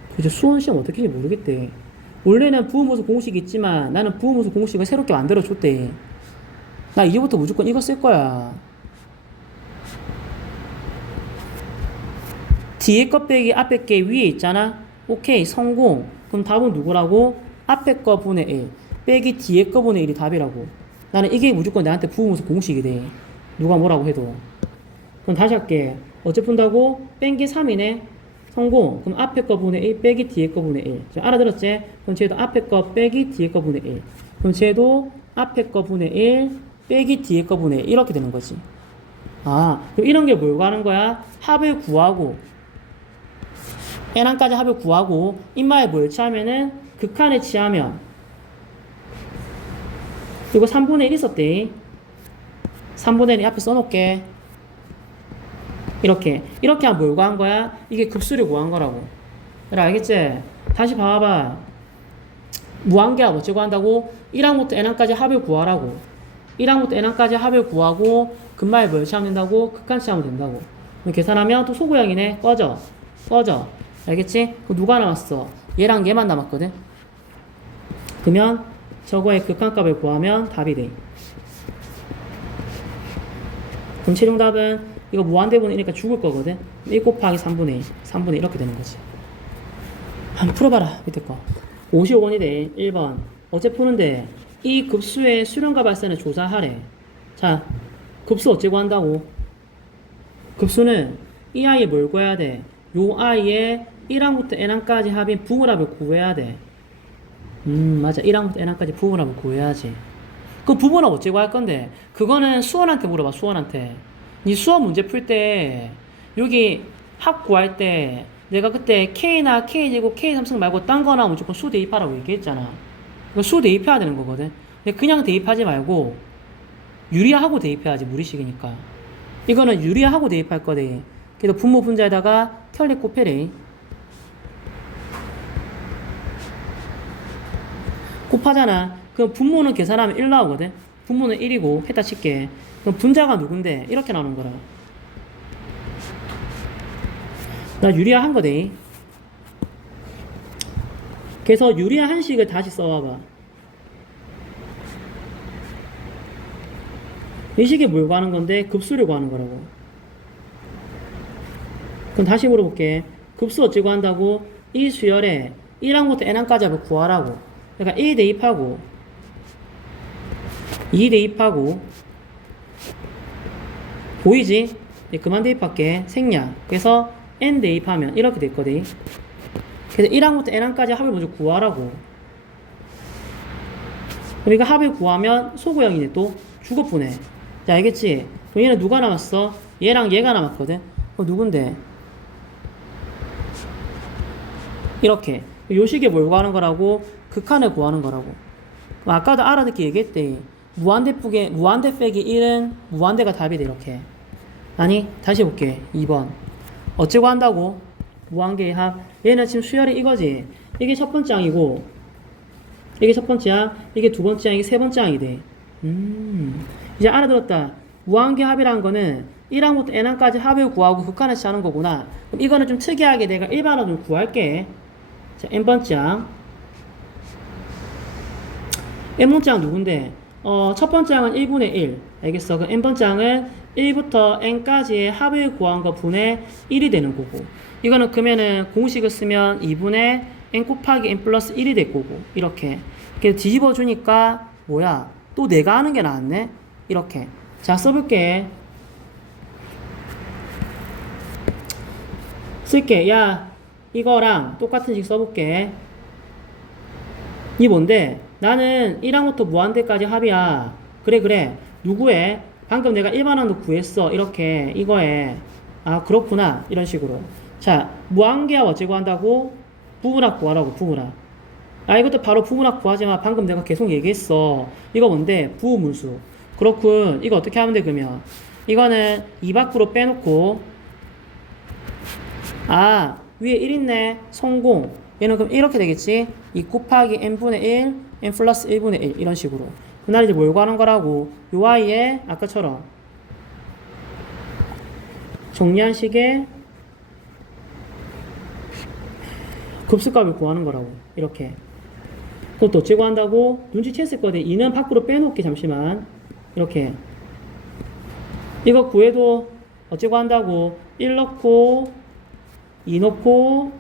도대체 수원 시험 어떻게 할지 모르겠대. 원래는 부호무수 공식이 있지만 나는 부호무수 공식을 새롭게 만들어줬대. 나 이제부터 무조건 이거 쓸 거야. 뒤에 거 빼기 앞에 게 위에 있잖아. 오케이. 성공. 그럼 답은 누구라고? 앞에 거 분의 1 빼기 뒤에 거 분의 1이 답이라고. 나는 이게 무조건 나한테 부호무수 공식이 돼. 누가 뭐라고 해도. 그럼 다시 할게. 어째 푼다고? 뺀 게 3이네. 성공. 그럼 앞에 거 분의 1 빼기 뒤에 거 분의 1. 알아들었지? 그럼 쟤도 앞에 거 빼기 뒤에 거 분의 1. 그럼 쟤도 앞에 거 분의 1 빼기 뒤에 거 분의 1. 이렇게 되는 거지. 그럼 이런 게 뭘 구하는 거야? 합을 구하고 n항까지 합을 구하고 인마에 뭘 취하면은 극한에 취하면 이거 3분의 1 있었대. 3분의 1 앞에 써놓을게. 이렇게 하면 뭘 구한 거야? 이게 급수를 구한 거라고. 그래, 알겠지? 다시 봐봐. 무한계합 어찌 구한다고? 1항부터 n항까지 합을 구하라고. 1항부터 n항까지 합을 구하고 근마에 뭘 취하면 된다고? 극한 취하면 된다고. 계산하면 또 소구형이네. 꺼져. 알겠지? 그럼 누가 남았어? 얘랑 얘만 남았거든. 그러면 저거의 극한값을 구하면 답이 돼. 그럼 최종 답은 이거 무한대분이니까 죽을 거거든. 1 곱하기 3분의 1 이렇게 되는 거지. 한번 풀어봐라. 밑에 거 55번이 돼. 1번 어째 푸는데 이 급수의 수렴과 발산을 조사하래. 자, 급수 어째 구한다고? 급수는 이 아이의 뭘 구해야 돼? 요 아이의 1항부터 n항까지 합인 부분합을 구해야 돼. 맞아. 1항부터 n항까지 부분합을 구해야지. 그 부분합 어째 구할 건데? 그거는 수원한테 물어봐. 수원한테. 니 수업 문제 풀 때 여기 합 구할 때 내가 그때 K나 K제곱 K3승 말고 딴 거나 무조건 수 대입하라고 얘기했잖아. 이거 수 대입해야 되는 거거든. 근데 그냥 대입하지 말고 유리하고 대입해야지. 무리식이니까. 이거는 유리하고 대입할 거대. 그래서 분모 분자에다가 켤레 곱해래. 곱하잖아. 그럼 분모는 계산하면 1 나오거든. 분모는 1이고 했다 칠게. 그럼 분자가 누군데? 이렇게 나오는 거라. 나 유리화 한 거대. 그래서 유리화 한 식을 다시 써와봐. 이 식이 뭘 구하는 건데? 급수를 구하는 거라고. 그럼 다시 물어볼게. 급수 어찌 구한다고? 이 수열에 1항부터 n항까지 합을 구하라고. 그러니까 1 대입하고 2 대입하고 보이지? 그만 대입할게. 생략. 그래서 n 대입하면 이렇게 됐거든. 그래서 1항부터 n항까지 합을 먼저 구하라고. 그러니까 합을 구하면 소구형이네. 또 죽어보네. 자, 알겠지? 그럼 얘는 누가 남았어? 얘랑 얘가 남았거든. 누군데? 이렇게 요 식에 뭘 구하는 거라고? 극한을 구하는 거라고. 아까도 알아듣기 얘기했대. 무한대 빼기 1은 무한대가 답이 돼. 이렇게. 아니, 다시 볼게. 2번 어찌 구한다고? 무한계의 합. 얘는 지금 수열이 이거지. 이게 첫 번째 항이고 이게 첫 번째 항, 이게 두 번째 항, 이게 세 번째 항이 돼. 이제 알아들었다. 무한계 합이라는 거는 1항부터 n항까지 합을 구하고 극한을 취하는 거구나. 그럼 이거는 좀 특이하게 내가 일반어를 구할게. 자, n번째 항. n번째 항 누군데? 첫 번째 항은 1분의 1. 알겠어? 그 n번째 항은 1부터 n까지의 합을 구한 거 분의 1이 되는 거고. 이거는 그러면은 공식을 쓰면 2분의 n 곱하기 n 플러스 1이 될 거고. 이렇게. 이렇게 뒤집어 주니까 뭐야? 또 내가 하는 게 나았네? 이렇게. 자, 써볼게. 쓸게. 야, 이거랑 똑같은 식 써볼게. 이 뭔데? 나는 1항부터 무한대까지 합이야. 그래. 누구의? 방금 내가 일반항도 구했어. 이렇게. 이거에. 아, 그렇구나. 이런 식으로. 자, 무한계합 어찌 구한다고? 부분합 구하라고, 부분합. 아, 이것도 바로 부분합 구하지만 방금 내가 계속 얘기했어. 이거 뭔데? 부호물수. 그렇군. 이거 어떻게 하면 돼, 그러면? 이거는 2 밖으로 빼놓고, 아, 위에 1 있네. 성공. 얘는 그럼 이렇게 되겠지? 2 곱하기 n분의 1, n 플러스 1분의 1. 이런 식으로. 그날 이제 뭘 구하는 거라고? 요 아이의 아까처럼 정리한 식의 급수값을 구하는 거라고. 이렇게. 그것도 어찌 구한다고? 눈치챘을 거든. 2는 밖으로 빼놓을게, 잠시만. 이렇게. 이거 구해도 어찌 구한다고? 1 넣고, 2 넣고,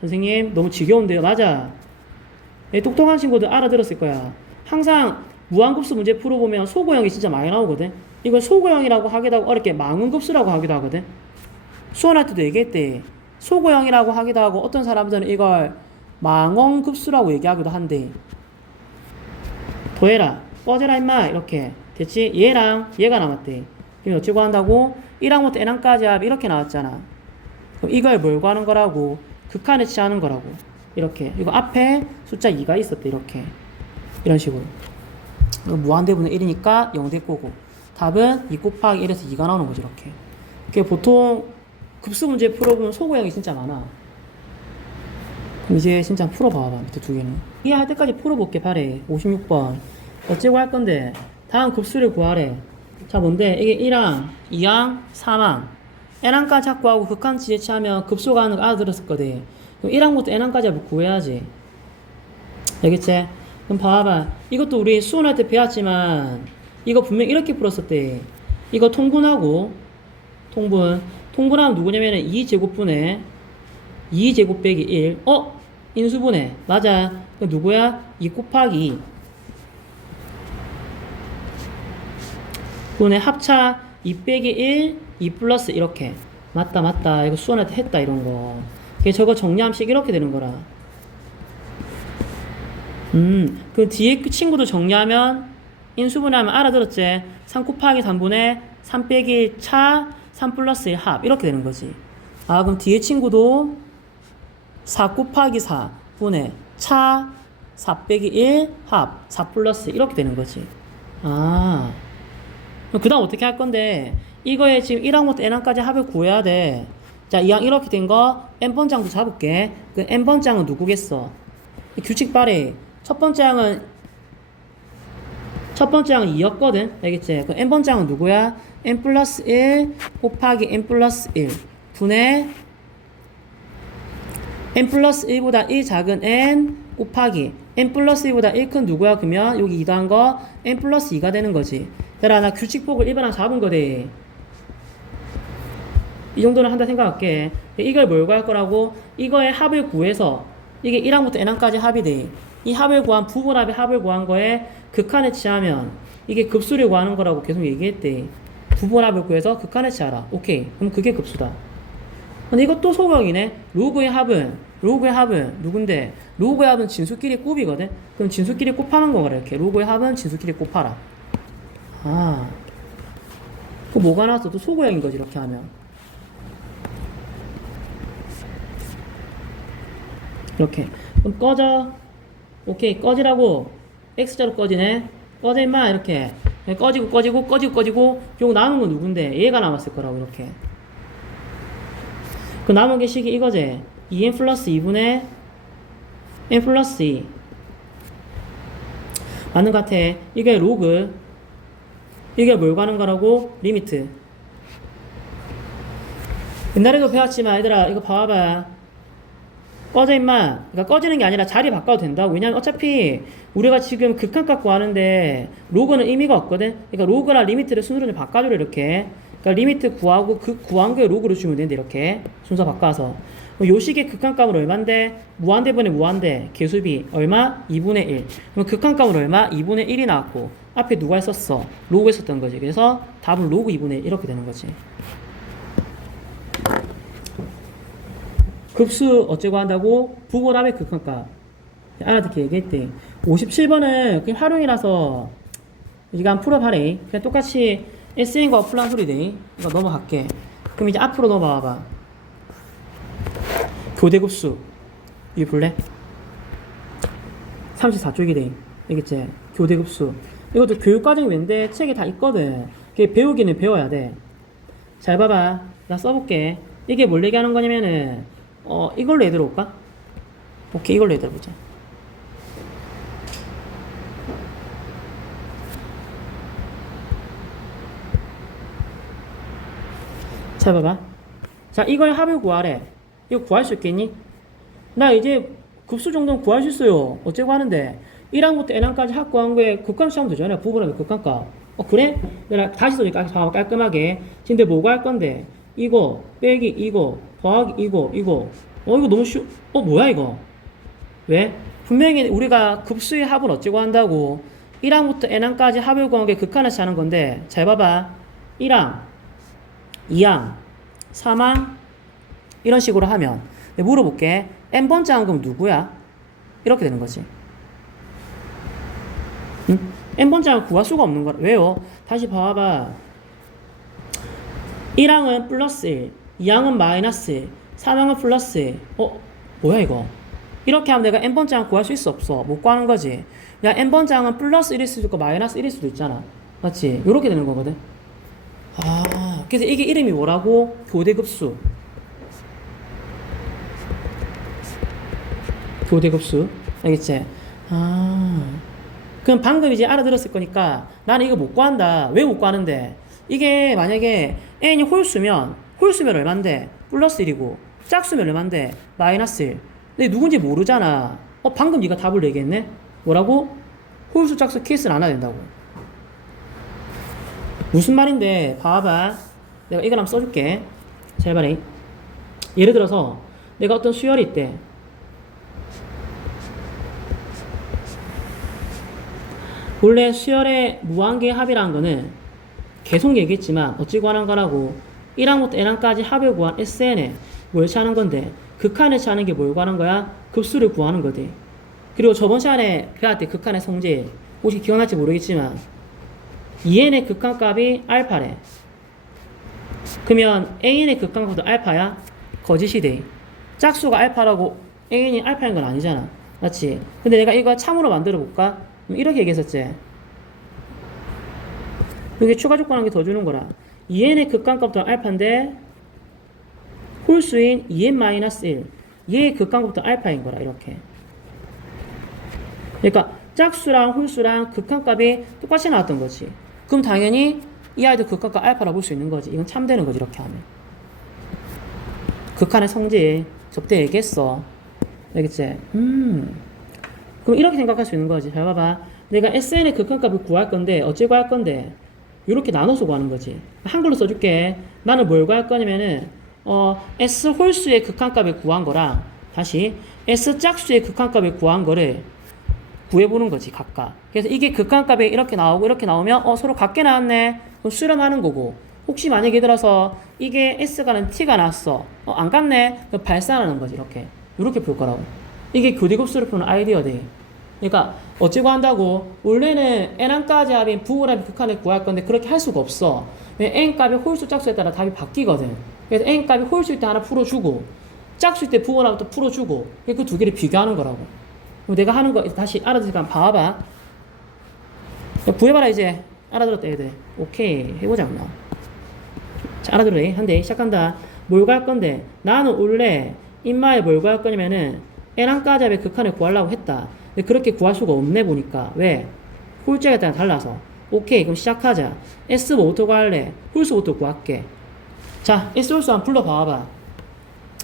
선생님, 너무 지겨운데요? 맞아. 똑똑한 친구들 알아들었을 거야. 항상 무한급수 문제 풀어보면 소고형이 진짜 많이 나오거든. 이걸 소고형이라고 하기도 하고, 어렵게 망원급수라고 하기도 하거든. 수원할 때도 얘기했대. 소고형이라고 하기도 하고, 어떤 사람들은 이걸 망원급수라고 얘기하기도 한대. 더해라. 꺼져라, 임마. 이렇게. 됐지? 얘랑 얘가 남았대. 그럼 어찌 구한다고? 1항부터 n항까지 합 이렇게 나왔잖아. 그럼 이걸 뭘 구하는 거라고? 극한을 취하는 거라고. 이렇게. 이거 앞에 숫자 2가 있었대. 이렇게. 이런 식으로. 무한대분의 1이니까 0 될 거고. 답은 2 곱하기 1에서 2가 나오는 거지. 이렇게. 이게 보통 급수 문제 풀어보면 소고형이 진짜 많아. 그럼 이제 진짜 풀어봐봐. 밑에 두 개는. 이해할 때까지 풀어볼게. 바래. 56번. 어찌고 할 건데? 다음 급수를 구하래. 자, 뭔데? 이게 1항, 2항, 3항. n항까지 확보하고 극한 지제치하면 급수가 하는 거 알아들었을 거대. 그럼 1항부터 n항까지 구해야지. 알겠지? 그럼 봐봐. 이것도 우리 수원할 때 배웠지만 이거 분명 이렇게 풀었었대. 이거 통분하고 통분하면 누구냐면은 2제곱분의 2제곱 빼기 1. 인수분해. 맞아. 그 누구야? 2 곱하기 분의 합차 2 빼기 1, 2 플러스 이렇게. 맞다. 이거 수원할 때 했다, 이런 거. 저거 정리함식 이렇게 되는 거라. 그 뒤에 그 친구도 정리하면 인수분해하면 알아들었지? 3 곱하기 3분의 3 빼기 1 차 3 플러스 1 합 이렇게 되는 거지. 아, 그럼 뒤에 친구도 4 곱하기 4 분의 차 4 빼기 1 합 4 플러스 이렇게 되는 거지. 아, 그 다음 어떻게 할 건데? 이거에 지금 1항부터 n항까지 합을 구해야 돼. 자, 2항 이렇게 된 거 n번장도 잡을게. 그 n번장은 누구겠어? 규칙 발휘. 첫 번째 항은 2였거든. 알겠지? 그 n번장은 누구야? n 플러스 1 곱하기 n 플러스 1 분의 n 플러스 1보다 1 작은 n 곱하기 n 플러스 1보다 1 큰 누구야? 그러면 여기 2 더한 거 n 플러스 2가 되는 거지. 얘들아, 나 규칙폭을 1번랑 잡은 거대. 이 정도는 한다 생각할게. 이걸 뭘 구할 거라고? 이거의 합을 구해서 이게 1항부터 n항까지 합이 돼. 이 합을 구한 부분합의 합을 구한 거에 극한을 취하면 이게 급수를 구하는 거라고 계속 얘기했대. 부분합을 구해서 극한을 취하라. 오케이. 그럼 그게 급수다. 근데 이것도 소형이네. 로그의 합은 누군데? 로그의 합은 진수끼리 곱이거든. 그럼 진수끼리 곱하는 거라 이렇게. 로그의 합은 진수끼리 곱하라. 아, 그 뭐가 나왔어? 또 소고형인 거지 이렇게 하면. 이렇게. 그럼 꺼져. 오케이, 꺼지라고. x자로 꺼지네. 꺼져 임마. 이렇게 꺼지고 요거 남은 건 누군데? 얘가 남았을 거라고. 이렇게. 그 남은 게 식이 이거지. 2n 플러스 2분의 n 플러스 2 맞는 것 같아. 이게 로그 이게 뭘 구하는 거라고? 리미트. 옛날에도 배웠지만 얘들아 이거 봐봐. 꺼져 임마. 그러니까 꺼지는 게 아니라 자리 바꿔도 된다고. 왜냐면 어차피 우리가 지금 극한값 구하는데 로그는 의미가 없거든. 그러니까 로그랑 리미트를 순서를 바꿔줘라 이렇게. 그러니까 리미트 구하고 그 구한 거에 로그를 주면 되는데 이렇게 순서 바꿔서. 요 식의 극한값은 얼마인데? 무한대분의 무한대 개수비 얼마? 2분의 1. 그럼 극한값은 얼마? 2분의 1이 나왔고 앞에 누가 했었어? 로그 했었던 거지. 그래서 답은 로그 2분의 1 이렇게 되는 거지. 급수 어쩌고 한다고? 부호답의 극한값. 알아듣게 얘기했대. 57번은 그냥 활용이라서 이거 한번 풀어봐래. 그냥 똑같이 SN과 어플란 소리네. 이거 넘어갈게. 그럼 이제 앞으로 넘어와봐. 교대급수. 이거 볼래? 34쪽이래. 알겠지? 교대급수. 이것도 교육과정이 왠데 책에 다 있거든. 그게 배우기는 배워야 돼. 잘 봐봐. 나 써볼게. 이게 뭘 얘기하는 거냐면은 이걸로 얘들어 볼까? 오케이, 이걸로 얘들어 보자. 잘 봐봐. 자, 이걸 합을 구하래. 이거 구할 수 있겠니? 나 이제 급수 정도는 구할 수 있어요. 어쩌고 하는데 1항부터 n항까지 합 구한 거에 극한값 하면 되잖아. 부분의 극한값. 그래? 내가 다시 써니까 깔끔하게. 근데 뭐 구할 건데? 이거 빼기 이거 더하기 이거 이거 너무 뭐야 이거? 왜? 분명히 우리가 급수의 합을 어쩌고 한다고 1항부터 n항까지 합을 구한 게 극한에서 하는 건데 잘 봐봐. 1항 2항 3항 이런 식으로 하면 내가 물어볼게. n번째 항 그럼 누구야? 이렇게 되는 거지. 응? n번째 항 구할 수가 없는 거야. 왜요? 다시 봐봐. 1항은 플러스 1, 2항은 마이너스 1, 3항은 플러스 1. 뭐야 이거? 이렇게 하면 내가 n번째 항 구할 수 있어 없어? 못 구하는 거지. 야, n번째 항은 플러스 1일 수도 있고 마이너스 1일 수도 있잖아. 맞지? 요렇게 되는 거거든. 그래서 이게 이름이 뭐라고? 교대급수. 교대급수. 알겠지? 그럼 방금 이제 알아들었을 거니까 나는 이거 못 구한다. 왜 못 구하는데? 이게 만약에 n이 홀수면 얼만데? 플러스 1이고 짝수면 얼만데? 마이너스 1. 근데 누군지 모르잖아. 방금 네가 답을 얘기했네? 뭐라고? 홀수 짝수 케이스는 안 해야 된다고. 무슨 말인데? 봐봐. 내가 이걸 한번 써줄게. 잘 봐라. 예를 들어서 내가 어떤 수열이 있대. 원래 수열의 무한계의 합이라는 거는 계속 얘기했지만 어찌 구하는 거라고 1항부터 n항까지 합을 구한 SN에 뭘 차는 건데 극한을 차는 게 뭘 구하는 거야? 급수를 구하는 거지. 그리고 저번 시간에 배울 때 극한의 성질 혹시 기억날지 모르겠지만 2n의 극한값이 알파래. 그러면 an의 극한값도 알파야? 거짓이 돼. 짝수가 알파라고 an이 알파인 건 아니잖아. 맞지? 근데 내가 이거 참으로 만들어 볼까? 이렇게 얘기했었지. 여기 추가 조건 한 개 더 주는 거라. 2n의 극한값도 알파인데 홀수인 2n-1 얘의 극한값도 알파인 거라. 이렇게. 그러니까 짝수랑 홀수랑 극한값이 똑같이 나왔던 거지. 그럼 당연히 이 아이도 극한값 알파라고 볼 수 있는 거지. 이건 참되는 거지. 이렇게 하면. 극한의 성질 저때 얘기했어. 알겠지? 그럼 이렇게 생각할 수 있는 거지. 잘 봐봐. 내가 SN의 극한값을 구할 건데 어찌 구할 건데 이렇게 나눠서 구하는 거지. 한글로 써줄게. 나는 뭘 구할 거냐면은 S 홀수의 극한값을 구한 거랑 다시 S 짝수의 극한값을 구한 거를 구해보는 거지. 각각. 그래서 이게 극한값이 이렇게 나오고 이렇게 나오면 서로 같게 나왔네. 그럼 수렴하는 거고. 혹시 만약에 들어서 이게 S가는 T가 나왔어. 안 같네. 그럼 발산하는 거지. 이렇게 풀 거라고. 이게 교대급수를 푸는 아이디어지. 그러니까 어찌 구한다고? 원래는 n항까지 합인 부호랍의 극한을 구할 건데 그렇게 할 수가 없어. 왜 n값이 홀수 짝수에 따라 답이 바뀌거든. 그래서 n값이 홀수일 때 하나 풀어주고 짝수일 때 부호랍을 또 풀어주고 그 두 개를 비교하는 거라고. 내가 하는 거 다시 알아들으니까 봐봐. 구해봐라 이제. 알아들었다 애들. 오케이 해보자 그냥. 자, 알아들으래. 한대 시작한다. 뭘 구할 건데 나는 원래 인마에 뭘 구할 거냐면은 n항까지 합의 극한을 구하려고 했다. 근데 그렇게 구할 수가 없네 보니까. 왜? 홀수에 따라 달라서. 오케이. 그럼 시작하자. S 뭐부터 구할래? 홀수부터 구할게. 자, S 홀수 한번 불러봐봐.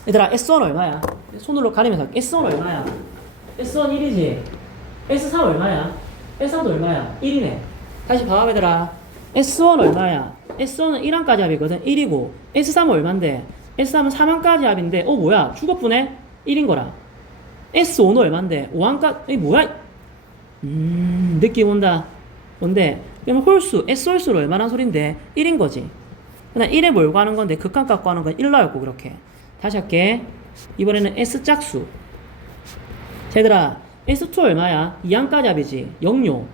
얘들아, S1 얼마야? 손으로 가리면서 S1 얼마야? S1 1이지? S3 얼마야? S3도 얼마야? 1이네. 다시 봐봐, 얘들아. S1 얼마야? S1은 1항까지 합이거든. 1이고. S3은 얼만데? S3은 3항까지 합인데, 뭐야? 죽어쁘네? 1인 거라. S5는 얼만데? 5항까지, 이 뭐야? 느낌 온다. 뭔데? 그러면 홀수, S홀수로 얼마나 소린데? 1인 거지. 그냥 1에 몰고 하는 건데, 극한 갖고 하는 건 1로였고, 그렇게. 다시 할게. 이번에는 S짝수. 자, 얘들아, S2 얼마야? 2항까지 합이지? 0요.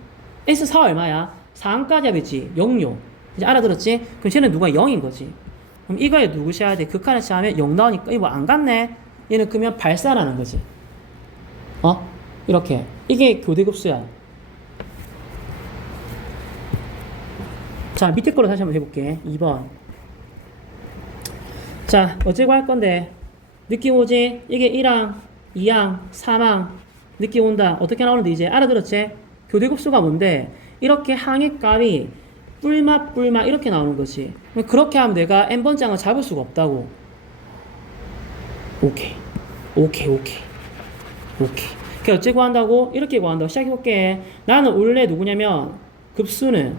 S4 얼마야? 4항까지 합이지? 0요. 이제 알아들었지? 그럼 쟤는 누가 0인 거지. 그럼 이거에 누구 씌워야 돼? 극한에 씌우면 0 나오니까, 이거 안 갔네? 얘는 그러면 발산하는 거지. 이렇게. 이게 교대급수야. 자, 밑에 거로 다시 한번 해볼게. 2번. 자, 어째고 할 건데, 느낌 오지? 이게 1항, 2항, 3항, 느낌 온다. 어떻게 나오는데 이제 알아들었지? 교대급수가 뭔데? 이렇게 항의 값이 뿔맛 이렇게 나오는 거지. 그렇게 하면 내가 n번장을 잡을 수가 없다고. 오케이. 그 어째 구한다고? 이렇게 구한다고. 시작해볼게. 나는 원래 누구냐면 급수는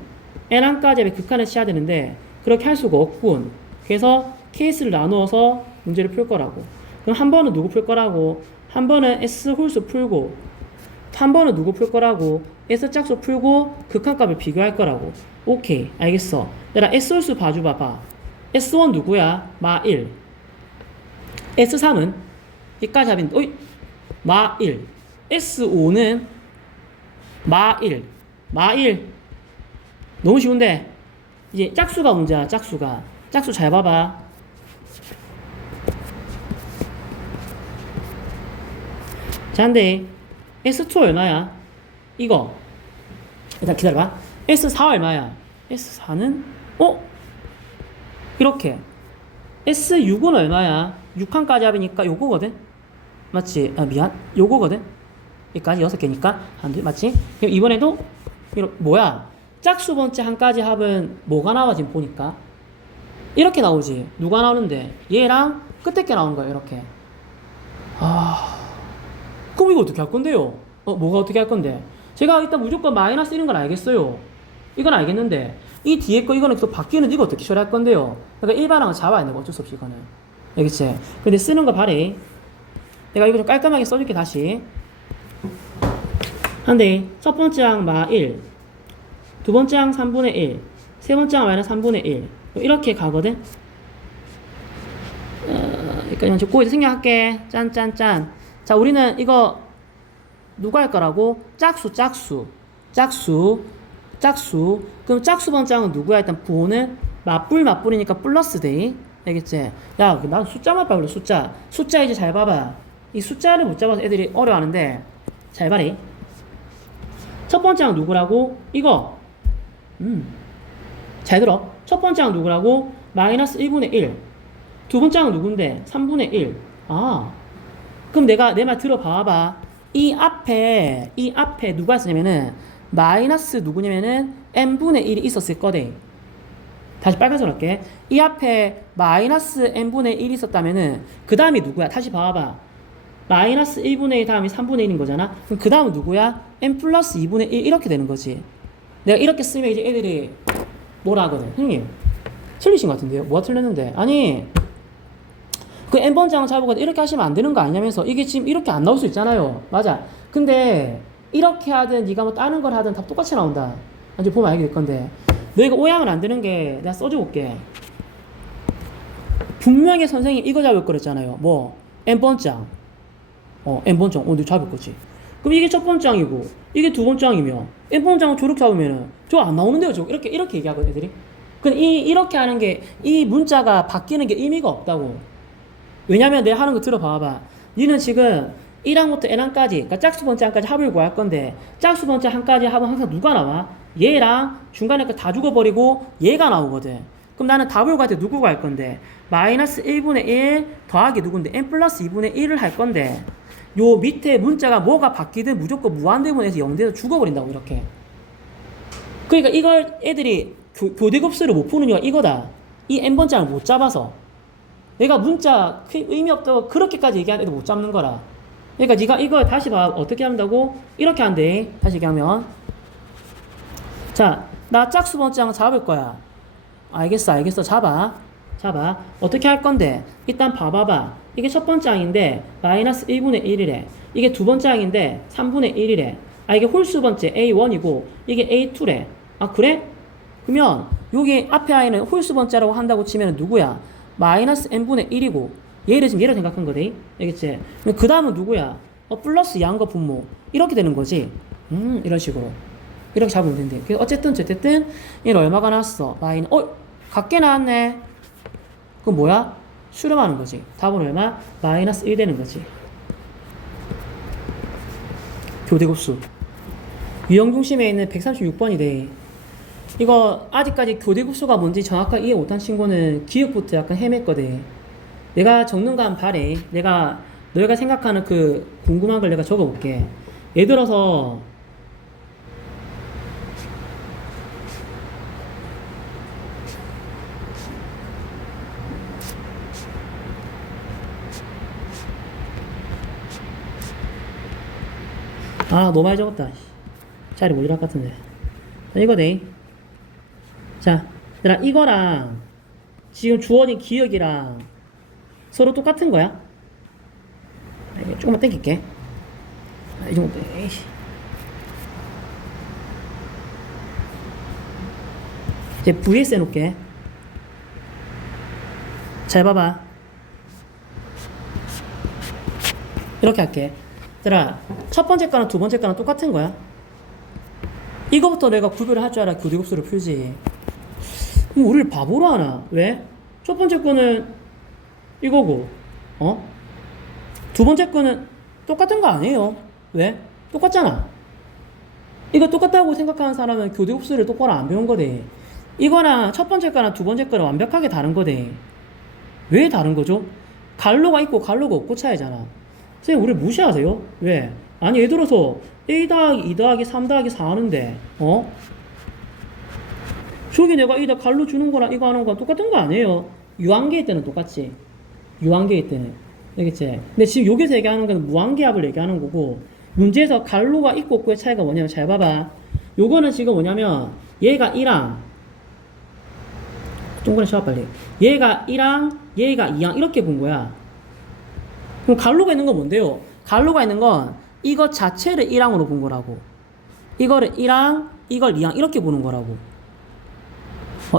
n항까지 극한에 치야 되는데 그렇게 할 수가 없군. 그래서 케이스를 나누어서 문제를 풀 거라고. 그럼 한 번은 누구 풀 거라고? 한 번은 S 홀수 풀고, 한 번은 누구 풀 거라고? S 짝수 풀고 극한값을 비교할 거라고. 오케이, 알겠어. 얘들아, S 홀수 봐봐. S1 누구야? 마 1. S3은 여기까지 합인데, 마 1. S5는 마 1. 너무 쉬운데. 이제 짝수가 문제야, 짝수가. 짝수 잘 봐봐. 자, 근데 S2 얼마야? 이거. 일단 기다려봐. S4 얼마야? S4는 이렇게. S6은 얼마야? 6항까지 합이니까 요거거든? 맞지? 미안. 요거거든? 여기까지 6개니까. 안 돼. 맞지? 그럼 이번에도 뭐야? 짝수 번째 항까지 합은 뭐가 나와 지금 보니까? 이렇게 나오지. 누가 나오는데? 얘랑 끝에 게 나오는 거야. 이렇게. 그럼 이거 어떻게 할 건데요? 뭐가 어떻게 할 건데? 제가 일단 무조건 마이너스 1인 건 알겠어요. 이건 알겠는데 이 뒤에 거 이거는 또 바뀌는 이거 어떻게 처리할 건데요? 그러니까 일반항은 잡아야 되고 어쩔 수 없이 이거는. 알겠지? 근데 쓰는 거 바래. 내가 이거 좀 깔끔하게 써줄게 다시. 근데 첫 번째 항 마 1, 두 번째 항 3분의 1, 세 번째 항 마이너스 3분의 1 이렇게 가거든? 그러니까 이건 고 이제 생략할게. 짠. 자, 우리는 이거 누가 할 거라고? 짝수. 그럼 짝수 번째항은 누구야? 일단 부호는 맞불이니까 플러스 데이. 알겠지? 야, 난 숫자만 봐볼래. 숫자 이제 잘 봐봐. 이 숫자를 못 잡아서 애들이 어려워하는데 잘 봐리. 첫 번째 항 누구라고? 이거. 잘 들어. 첫 번째 항 누구라고? 마이너스 1분의 1. 두 번째 항은 누군데? 3분의 1. 그럼 내가 내 말 들어봐봐. 이 앞에 누가 있었냐면은 마이너스 누구냐면은 n분의 1이 있었을 거대. 다시 빨간색으로 할게. 이 앞에 마이너스 n분의 1이 있었다면은 그 다음이 누구야? 다시 봐봐. 마이너스 1분의 1 다음이 3분의 1인 거잖아. 그럼 그 다음은 누구야? n 플러스 2분의 1 이렇게 되는 거지. 내가 이렇게 쓰면 이제 애들이 뭐라 하거든. 형님 틀리신 것 같은데요? 뭐가 틀렸는데? 아니 그 n번장을 잡고 이렇게 하시면 안 되는 거 아니냐면서. 이게 지금 이렇게 안 나올 수 있잖아요. 맞아. 근데 이렇게 하든 네가 뭐 다른 걸 하든 다 똑같이 나온다. 이제 보면 알게 될 건데 너희가 오해하면 안 되는 게 내가 써줘 볼게. 분명히 선생님 이거 잡을 거랬잖아요. 뭐 n번장 n번장 너 잡을 거지. 그럼 이게 첫 번장이고 이게 두 번장이면 n번장을 저렇게 잡으면은 저거 안 나오는데요. 저거 이렇게 얘기하거든 애들이. 근데 이렇게 하는 게 이 문자가 바뀌는 게 의미가 없다고. 왜냐면 내가 하는 거 들어봐봐. 니는 지금 1항부터 n항까지, 그러니까 짝수 번째 항까지 합을 구할 건데 짝수 번째 항까지 합은 항상 누가 나와? 얘랑 중간에 거 다 죽어버리고 얘가 나오거든. 그럼 나는 답을 구할 때 누구 구할 건데? 마이너스 1분의 1 더하기 누군데? n 플러스 2분의 1을 할 건데 요 밑에 문자가 뭐가 바뀌든 무조건 무한대분해서 0대에서 죽어버린다고 이렇게. 그러니까 이걸 애들이 교대급수를 못 푸는 이유가 이거다. 이 n번장을 못 잡아서. 내가 문자 의미 없다고 그렇게까지 얘기하는 애들 못 잡는 거라. 그러니까 네가 이걸 다시 봐. 어떻게 한다고? 이렇게 한대. 다시 얘기하면. 자, 나 짝수 번장 잡을 거야. 알겠어. 잡아. 어떻게 할 건데? 일단 봐봐봐. 이게 첫 번째 항인데 마이너스 1분의 1이래. 이게 두 번째 항인데 3분의 1이래. 이게 홀수 번째 A1이고 이게 A2래. 그래? 그러면 여기 앞에 아이는 홀수 번째라고 한다고 치면 누구야? 마이너스 n분의 1이고 얘를 지금 얘를 생각한 거대. 알겠지? 그 다음은 누구야? 플러스 양거 분모. 이렇게 되는 거지. 이런 식으로. 이렇게 잡으면 된대. 그래서 어쨌든 얘는 얼마가 나왔어? 같게 나왔네. 그럼 뭐야? 수렴하는 거지. 답은 얼마? 마이너스 1 되는 거지. 교대급수. 유형 중심에 있는 136번이래. 이거 아직까지 교대급수가 뭔지 정확하게 이해 못한 친구는 기억부터 약간 헤맸거든. 내가 적는 거 한번 봐래. 너희가 생각하는 그 궁금한 걸 내가 적어볼게. 예를 들어서 너무 많이 적었다. 자리 모자랄 것 같은데. 이거네. 자, 얘들아, 이거랑 지금 주어진 기억이랑 서로 똑같은 거야. 조금만 땡길게. 이 정도. 이제 vs 해놓을게. 잘 봐봐. 이렇게 할게. 얘들아, 첫 번째 거랑 두 번째 거랑 똑같은 거야. 이거부터 내가 구별을 할 줄 알아. 교대급수를 풀지. 그럼 우리를 바보로 하나? 왜? 첫 번째 거는 이거고, 두 번째 거는 똑같은 거 아니에요. 왜? 똑같잖아. 이거 똑같다고 생각하는 사람은 교대급수를 똑바로 안 배운 거대. 이거랑 첫 번째 거랑 두 번째 거랑 완벽하게 다른 거대. 왜 다른 거죠? 갈로가 있고 갈로가 없고 차이잖아. 선생님, 우리 무시하세요? 왜? 아니, 예를 들어서 a 더하기 2 더하기 3 더하기 4 하는데 저기 내가 이다 갈로 주는 거랑 이거 하는 거 똑같은 거 아니에요? 유한계일 때는 똑같지. 유한계일 때는. 알겠지? 근데 지금 여기서 얘기하는 건 무한계합을 얘기하는 거고, 문제에서 갈로가 있고 없고의 차이가 뭐냐면, 잘 봐봐. 요거는 지금 뭐냐면 얘가 1항, 동그라미 쳐봐 빨리. 얘가 1항, 얘가 2항 이렇게 본 거야. 그럼 갈로가 있는 건 뭔데요? 갈로가 있는 건 이거 자체를 1항으로 본 거라고. 이거를 1항, 이걸 2항 이렇게 보는 거라고.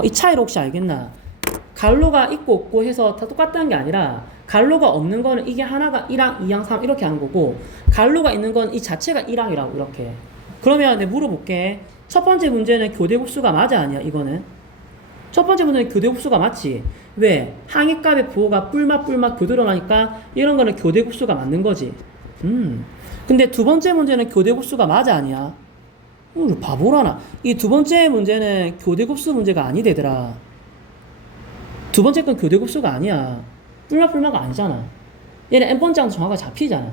이 차이를 혹시 알겠나? 갈로가 있고 없고 해서 다 똑같다는 게 아니라 갈로가 없는 거는 이게 하나가 1항, 2항, 3 이렇게 하는 거고, 갈로가 있는 건 이 자체가 1항이라고 이렇게. 그러면 내가 물어볼게. 첫 번째 문제는 교대급수가 맞아 아니야? 이거는 첫 번째 문제는 교대급수가 맞지. 왜? 항의값의 부호가 뿔맛 교대로나니까 이런 거는 교대급수가 맞는 거지. 근데 두 번째 문제는 교대급수가 맞아 아니야? 바보라나. 이 두 번째 문제는 교대급수 문제가 아니되더라. 두 번째 건 교대급수가 아니야. 뿔맛가 아니잖아. 얘는 n번째랑 정확하게 잡히잖아.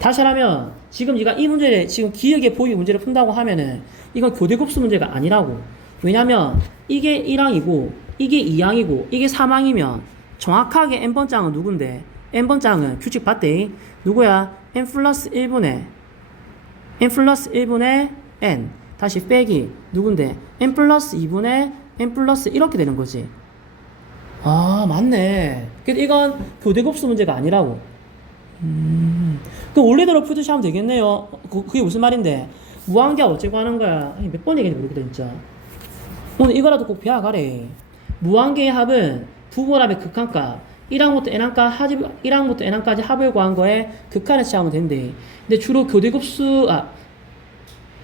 다시 하면 지금 네가 이 문제를 지금 기억의 보기 문제를 푼다고 하면은 이건 교대급수 문제가 아니라고. 왜냐면 이게 1항이고 이게 2항이고 이게 3항이면 정확하게 n번장은 누군데? n번장은 규칙 봤대. 누구야? n 플러스 1분의 n 다시 빼기 누군데? n 플러스 2분의 n 플러스 이렇게 되는 거지. 맞네. 그래서 이건 교대급수 문제가 아니라고. 그럼 원래대로 풀듯이 하면 되겠네요. 그게 무슨 말인데? 무한계합 어쩌고 하는 거야. 몇 번 얘기했는지 모르겠다 진짜. 오늘 이거라도 꼭 배워가래. 무한계의 합은 부호랍의 극한값 1항부터 n항까지 합을 구한 거에 극한을 취하면 된대. 근데 주로 교대급수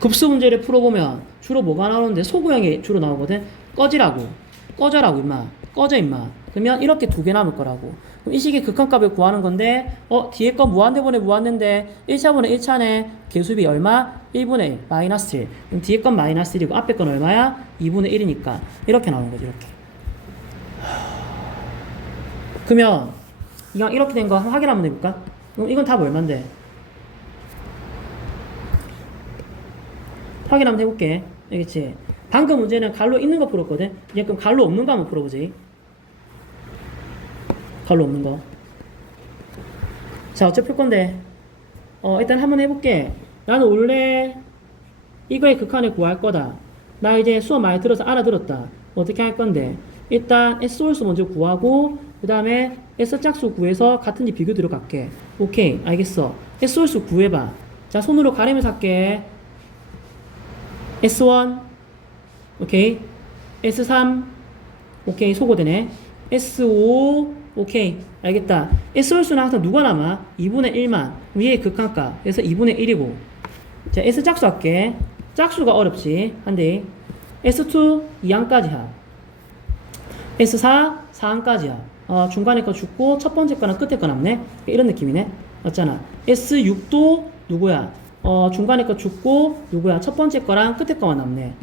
급수 문제를 풀어보면 주로 뭐가 나오는데 소구형이 주로 나오거든. 꺼져라고 임마. 꺼져 임마. 그러면 이렇게 두 개 남을 거라고. 그럼 이 식의 극한값을 구하는 건데 뒤에 건 무한대분의 무한대인데 1차분의 1차네. 개수비 얼마? 1분의 1 마이너스 1. 그럼 뒤에 건 마이너스 1이고 앞에 건 얼마야? 2분의 1이니까 이렇게 나오는 거지. 이렇게. 그러면 이왕 이렇게 된 거 확인 한번 해볼까? 그럼 이건 답 얼만데? 확인 한번 해볼게. 알겠지? 방금 문제는 갈로 있는 거 풀었거든. 이제 그럼 갈로 없는 거 한번 풀어보지. 갈로 없는 거. 자, 어차피 풀 건데. 일단 한번 해볼게. 나는 원래 이거의 극한을 구할 거다. 나 이제 수업 많이 들어서 알아들었다. 어떻게 할 건데? 일단 S홀수 먼저 구하고 그 다음에 S짝수 구해서 같은지 비교 들어갈게. 오케이, 알겠어. S홀수 구해봐. 자, 손으로 가리면서 할게. S1 오케이. S3 오케이, 소거되네. S5 오케이, 알겠다. S홀수는 항상 누가 남아? 2분의 1만. 위에 극한값. 그래서 2분의 1이고. 자, S짝수 할게. 짝수가 어렵지. 한데 S2 2항까지 하. S4 4항까지야. 중간에 거 죽고 첫 번째 거랑 끝에 거 남네. 이런 느낌이네. 맞잖아. S6도 누구야? 중간에 거 죽고 누구야? 첫 번째 거랑 끝에 거만 남네.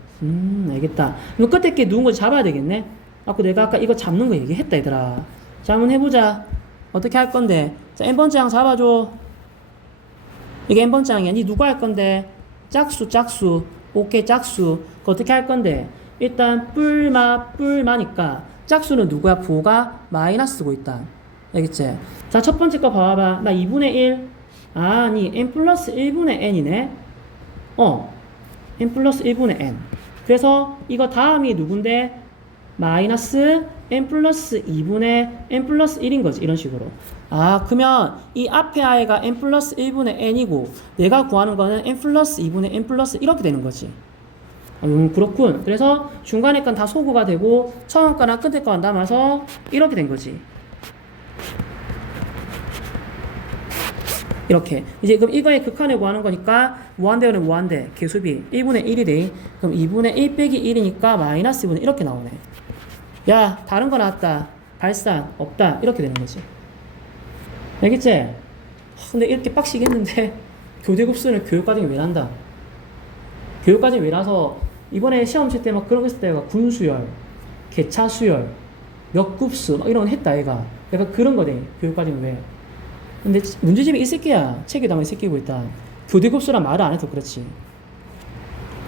알겠다. 그럼 끝에 게 누군 건지 잡아야 되겠네. 내가 아까 이거 잡는 거 얘기했다 얘들아. 자, 한번 해보자. 어떻게 할 건데? 자, n번째 항 잡아줘. 이게 n번째 항이야. 니 누가 할 건데? 짝수. 오케이, 짝수. 그거 어떻게 할 건데? 일단 뿔마니까 짝수는 누구야? 부호가 마이너스고 있다. 알겠지? 자, 첫 번째 거 봐봐. 나 2분의 1. 아니, n 플러스 1분의 n이네. n 플러스 1분의 n. 그래서 이거 다음이 누군데? 마이너스 n 플러스 2분의 n 플러스 1인 거지. 이런 식으로. 그러면 이 앞에 아이가 n 플러스 1분의 n이고 내가 구하는 거는 n 플러스 2분의 n 플러스 이렇게 되는 거지. 그렇군. 그래서 중간에 건 다 소구가 되고 처음 거랑 끝에 거만 남아서 이렇게 된 거지. 이렇게. 이제 그럼 이거의 극한을 구하는 거니까 무한대어는 무한대. 개수비 1분의 1이 돼. 그럼 2분의 1 빼기 1이니까 마이너스 2분의 이렇게 나오네. 야, 다른 거 나왔다. 발산 없다. 이렇게 되는 거지. 알겠지? 근데 이렇게 빡시게 했는데 교대급수는 교육과정이 왜 난다? 교육과정이 왜 나서 이번에 시험 칠 때 막 그런 거 했을 때가 군수열, 개차수열, 역급수 막 이런 거 했다 얘가. 약간 그런 거네. 교육과정이 왜. 근데 문제집이 이 새끼야. 책에다만 이 새끼고 있다. 교대급수란 말을 안 해서 그렇지.